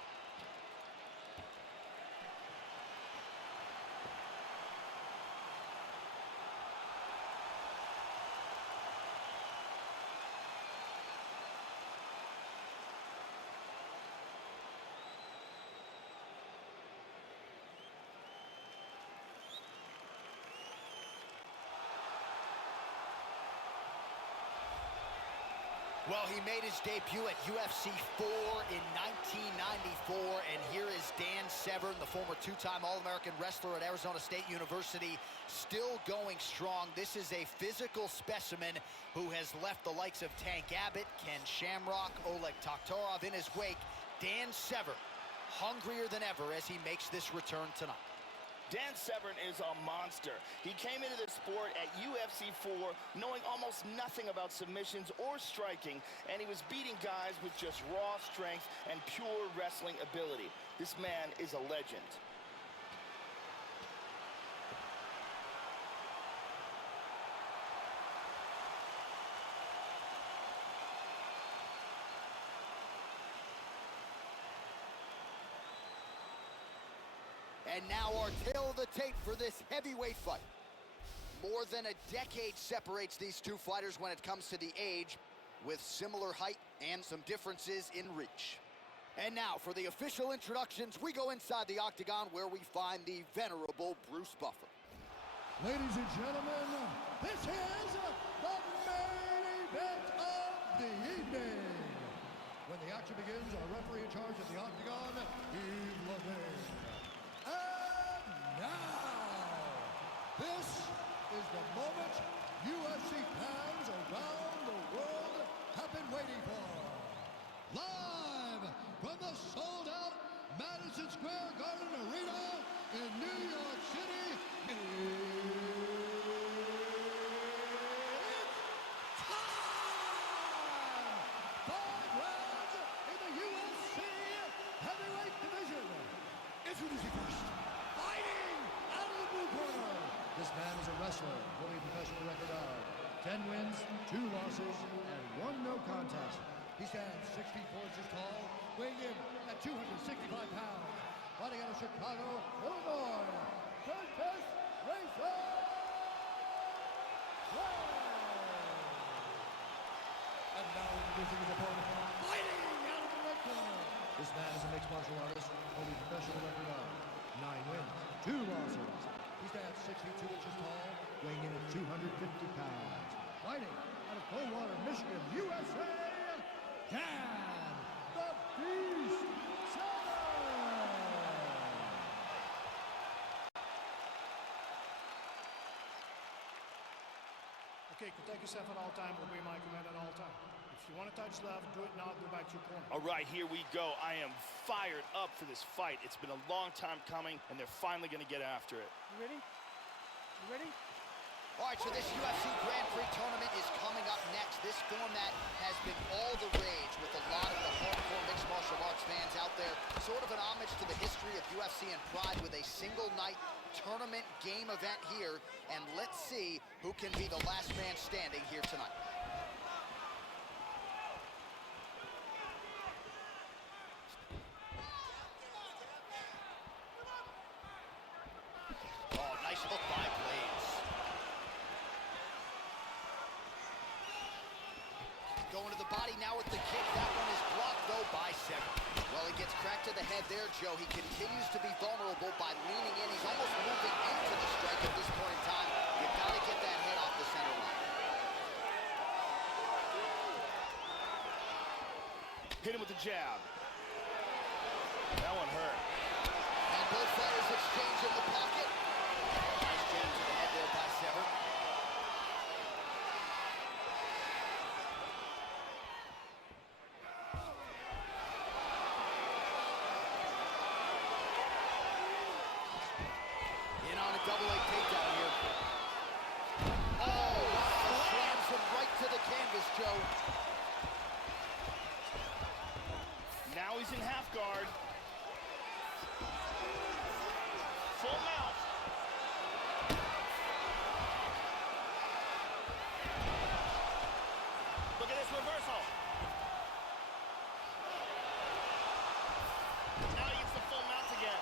Well, he made his debut at UFC 4 in 1994, and here is Dan Severn, the former two-time All-American wrestler at Arizona State University, still going strong. This is a physical specimen who has left the likes of Tank Abbott, Ken Shamrock, Oleg Taktarov in his wake. Dan Severn, hungrier than ever as he makes this return tonight. Dan Severn is a monster. He came into the sport at UFC 4 knowing almost nothing about submissions or striking, and he was beating guys with just raw strength and pure wrestling ability. This man is a legend. And now our tail of the tape for this heavyweight fight. More than a decade separates these two fighters when it comes to the age, with similar height and some differences in reach. And now for the official introductions, we go inside the octagon where we find the venerable Bruce Buffer. Ladies and gentlemen, this is the main event of the evening. When the action begins, our referee in charge of the octagon, Steve Levine. And now, this is the moment UFC fans around the world have been waiting for. Live from the sold-out Madison Square Garden Arena in New York City, it's time! 5 rounds in the UFC heavyweight division. Introducing first, fighting out of the blue corner. This man is a wrestler, holding a professional record of 10 wins, 2 losses, and 1 no contest. He stands 6 feet 4 inches tall, weighing in at 265 pounds. Fighting out of Chicago, Illinois, Curtis Racer! And now introducing his opponent, fighting out of the red corner. This man is a mixed martial artist, holding a professional record of 9 wins, 2 losses. He stands 6 feet 2 inches tall, weighing in at 250 pounds. Fighting out of Coldwater, Michigan, USA, Dan the Beast Severn! Okay, protect yourself at all time, obey my command at all time. If you want to touch left, do it now, go back to your corner. All right, here we go. I am fired up for this fight. It's been a long time coming, and they're finally going to get after it. You ready? You ready? All right, so this UFC Grand Prix tournament is coming up next. This format has been all the rage with a lot of the hardcore mixed martial arts fans out there. Sort of an homage to the history of UFC and Pride with a single night tournament game event here. And let's see who can be the last man standing here tonight. Oh, nice hook by Blades. Going to the body now with the kick. That one is blocked, though, by Severn. Well, he gets cracked to the head there, Joe. He continues to be vulnerable by leaning in. He's almost moving into the strike at this point in time. You've got to get that head off the center line. Hit him with the jab. That one hurt. And both fighters exchange in the pocket. Nice jab to the head there by Severn. Double leg takedown here. Oh, slams him right to the canvas, Joe. Now he's in half guard. Full mount. Look at this reversal. Now he gets the full mount again.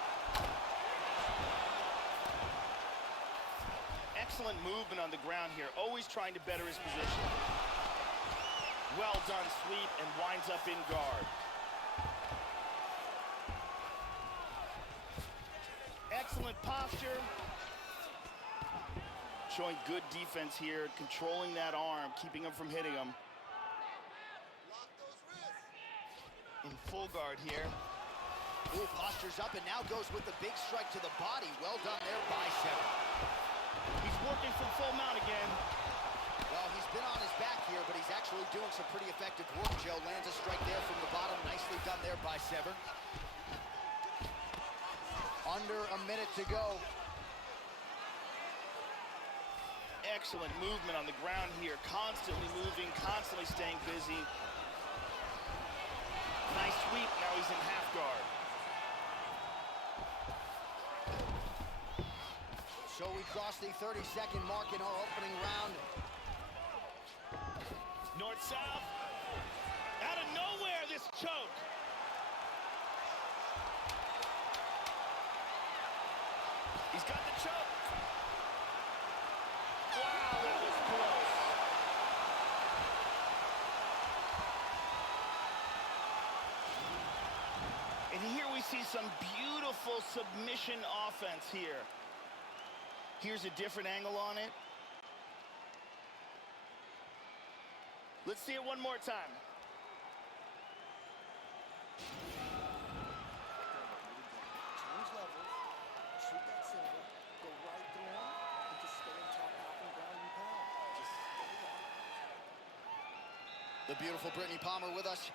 Excellent movement on the ground here, always trying to better his position. Well done sweep and winds up in guard. Excellent posture. Showing good defense here, controlling that arm, keeping him from hitting him. full guard here. Ooh, postures up and now goes with the big strike to the body. Well done there by Severn. He's working from full mount again. Well, he's been on his back here, but he's actually doing some pretty effective work, Joe. Lands a strike there from the bottom. Nicely done there by Severn. Under a minute to go. Excellent movement on the ground here. Constantly moving, constantly staying busy. Nice sweep. Now he's in half guard. So we crossed the 30-second mark in our opening round. North-south. Out of nowhere, this choke. He's got the choke. Wow, that was close. And here we see some beautiful submission offense here. Here's a different angle on it. Let's see it one more time. Change levels, shoot that silver, go right through him, and just stay on top half and ground and pound. Just stay on. The beautiful Brittany Palmer with us.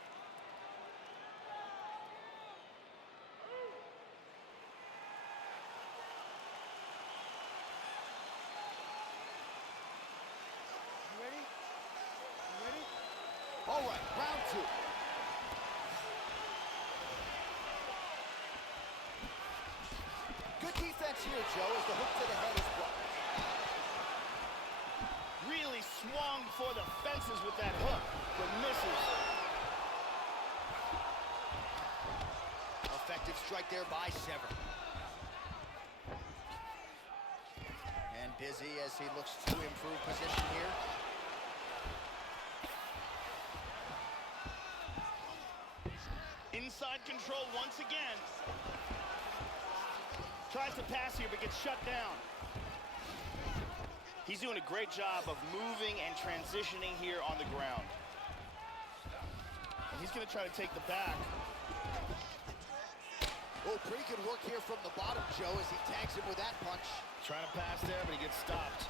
All right, round two. Good defense here, Joe, as the hook to the head is blocked. Really swung for the fences with that hook, but misses. Effective strike there by Severn. And busy as he looks to improve position here. Inside control once again. Tries to pass here, but gets shut down. He's doing a great job of moving and transitioning here on the ground. And he's going to try to take the back. Oh, pretty good work here from the bottom, Joe, as he tags him with that punch. Trying to pass there, but he gets stopped.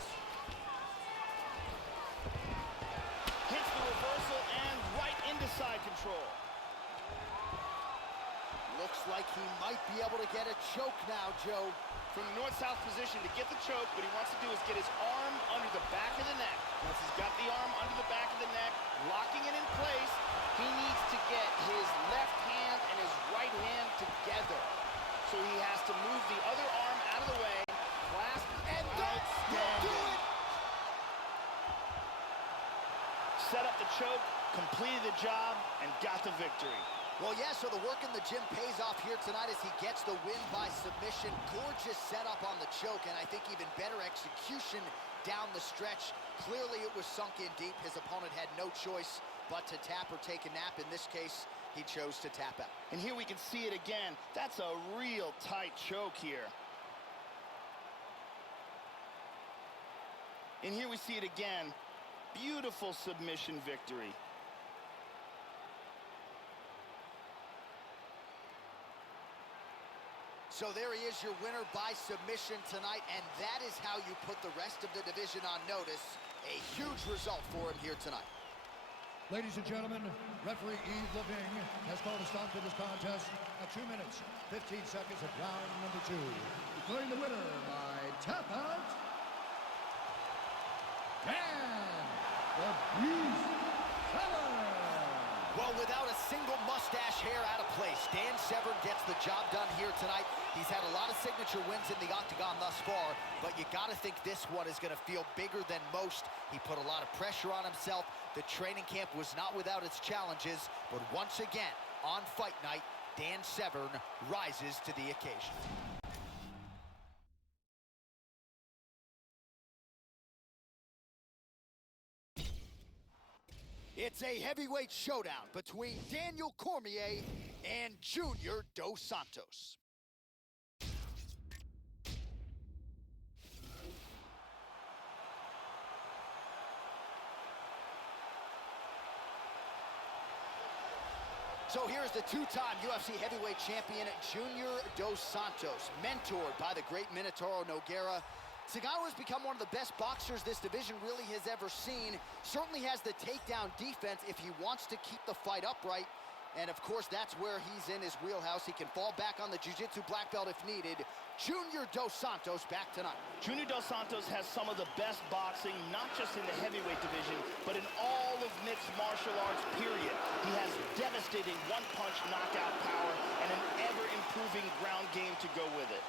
Hits the reversal and right into side control. Looks like he might be able to get a choke now, Joe. From the north-south position to get the choke, what he wants to do is get his arm under the back of the neck. Once he's got the arm under the back of the neck, locking it in place, he needs to get his left hand and his right hand together. So he has to move the other arm out of the way, clasp, And that will do it! Set up the choke, completed the job, and got the victory. Well, yeah, so the work in the gym pays off here tonight as he gets the win by submission. Gorgeous setup on the choke, and I think even better execution down the stretch. Clearly, it was sunk in deep. His opponent had no choice but to tap or take a nap. In this case, he chose to tap out. And here we can see it again. That's a real tight choke here. And here we see it again. Beautiful submission victory. So there he is, your winner by submission tonight, and that is how you put the rest of the division on notice. A huge result for him here tonight. Ladies and gentlemen, referee Yves Leving has called a stop to this contest at 2 minutes, 15 seconds of round number 2. Declaring the winner by tap out, Dan the Beast Severn. Well, without a single mustache hair out of place, Dan Severn gets the job done here tonight. He's had a lot of signature wins in the octagon thus far, but you got to think this one is going to feel bigger than most. He put a lot of pressure on himself. The training camp was not without its challenges, but once again, on fight night, Dan Severn rises to the occasion. It's a heavyweight showdown between Daniel Cormier and Junior Dos Santos. So here's the two-time UFC heavyweight champion, Junior Dos Santos, mentored by the great Minotauro Nogueira. Segawa has become one of the best boxers this division really has ever seen. Certainly has the takedown defense if he wants to keep the fight upright. And of course, that's where he's in his wheelhouse. He can fall back on the jiu-jitsu black belt if needed. Junior Dos Santos back tonight. Junior Dos Santos has some of the best boxing, not just in the heavyweight division, but in all of mixed martial arts, period. He has devastating one-punch knockout power and an ever-improving ground game to go with it.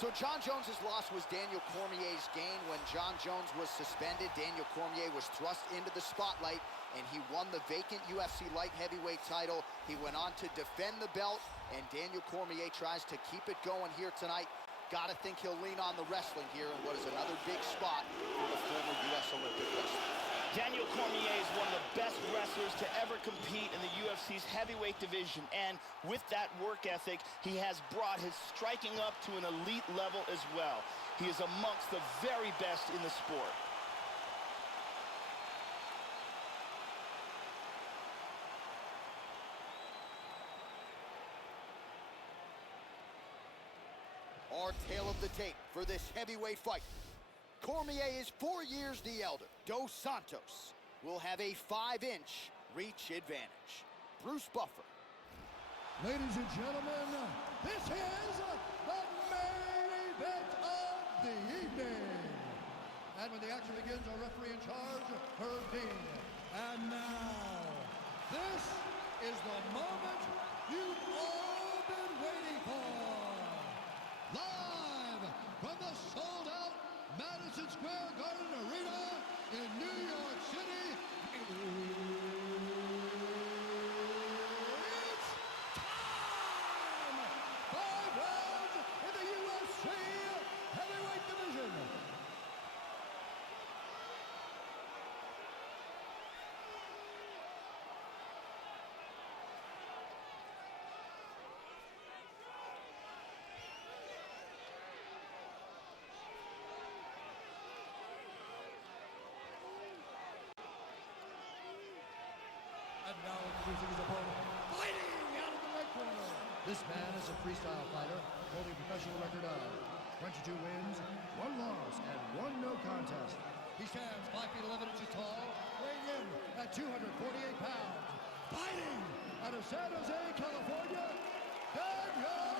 So John Jones's loss was Daniel Cormier's gain. When John Jones was suspended, Daniel Cormier was thrust into the spotlight, and he won the vacant UFC light heavyweight title. He went on to defend the belt, and Daniel Cormier tries to keep it going here tonight. Gotta think he'll lean on the wrestling here in what is another big spot for the former U.S. Olympic wrestler. Daniel Cormier is one of the best wrestlers to ever compete in the UFC's heavyweight division, and with that work ethic, he has brought his striking up to an elite level as well. He is amongst the very best in the sport. Our tale of the tape for this heavyweight fight. Cormier is 4 years the elder. Dos Santos will have a 5-inch reach advantage. Bruce Buffer. Ladies and gentlemen, this is the main event of the evening. And when the action begins, our referee in charge, Herb Dean. And now, this is the moment you've all been waiting for. Live from the sold-out Madison Square Garden Arena in New York City. It's time! 5 rounds in the UFC heavyweight division. And now introducing his opponent, fighting out of the red corner. This man is a freestyle fighter, holding a professional record of 22 wins, 1 loss, and 1 no contest. He stands 5 feet 11 inches tall, weighing in at 248 pounds. Fighting out of San Jose, California, Daniel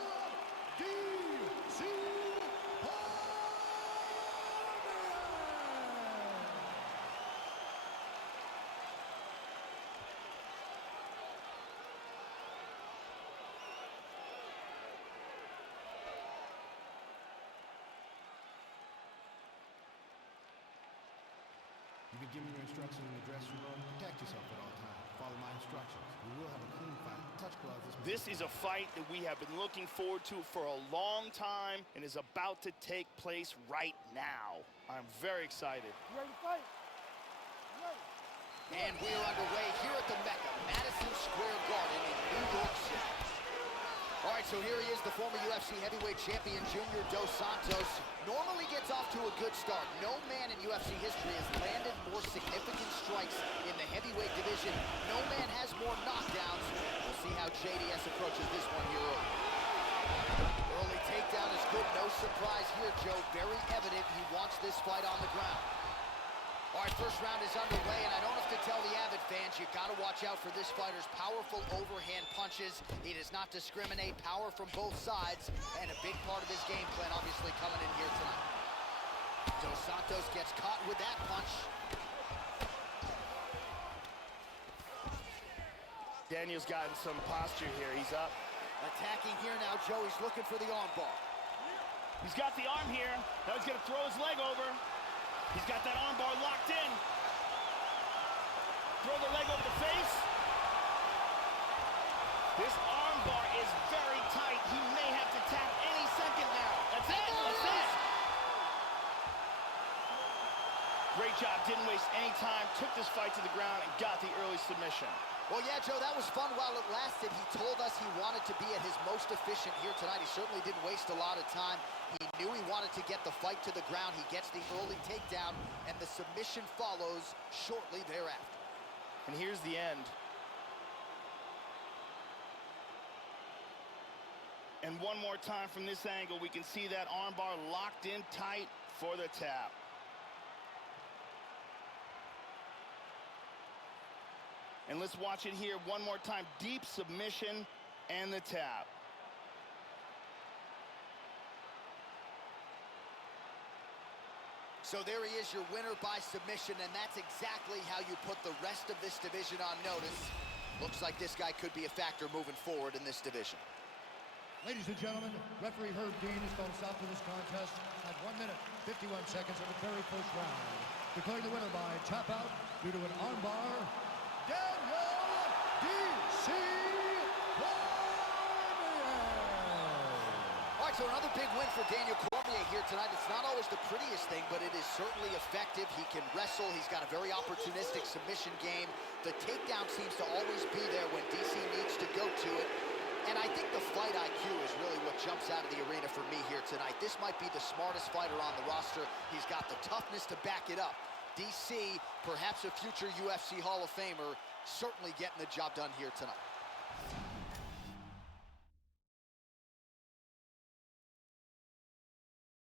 D.C. You've been given your instructions in the dressing room. Protect yourself at all times. Follow my instructions. We will have a clean fight. Touch gloves. This is a fight that we have been looking forward to for a long time and is about to take place right now. I'm very excited. You ready to fight? You ready? And we are underway here at the Mecca, Madison Square Garden in New York City. All right, so here he is, the former UFC heavyweight champion, Junior Dos Santos. Normally gets off to a good start. No man in UFC history has landed more significant strikes in the heavyweight division. No man has more knockdowns. We'll see how JDS approaches this one here early. Early takedown is good. No surprise here, Joe. Very evident he wants this fight on the ground. All right, first round is underway, and I don't have to tell the avid fans, you got to watch out for this fighter's powerful overhand punches. He does not discriminate, power from both sides, and a big part of his game plan obviously coming in here tonight. Dos Santos gets caught with that punch. Daniel's gotten some posture here. He's up. Attacking here now, Joe. He's looking for the arm bar. He's got the arm here. Now he's going to throw his leg over. He's got that arm bar locked in. Throw the leg over the face. This arm bar is very tight. He may have to tap any second now. That's it. That's it. Great job. Didn't waste any time. Took this fight to the ground and got the early submission. Well, yeah, Joe, that was fun while it lasted. He told us he wanted to be at his most efficient here tonight. He certainly didn't waste a lot of time. He knew he wanted to get the fight to the ground. He gets the early takedown, and the submission follows shortly thereafter. And here's the end. And one more time from this angle, we can see that armbar locked in tight for the tap. And let's watch it here one more time. Deep submission and the tap. So there he is, your winner by submission, and that's exactly how you put the rest of this division on notice. Looks like this guy could be a factor moving forward in this division. Ladies and gentlemen, referee Herb Dean has called a stop to this contest at 1 minute, 51 seconds of the very first round. Declaring the winner by tap out due to an armbar, Daniel D.C. All right, so another big win for Daniel Cormier here tonight. It's not always the prettiest thing, but it is certainly effective. He can wrestle. He's got a very opportunistic submission game. The takedown seems to always be there when DC needs to go to it. And I think the fight IQ is really what jumps out of the arena for me here tonight. This might be the smartest fighter on the roster. He's got the toughness to back it up. DC, perhaps a future UFC Hall of Famer, certainly getting the job done here tonight.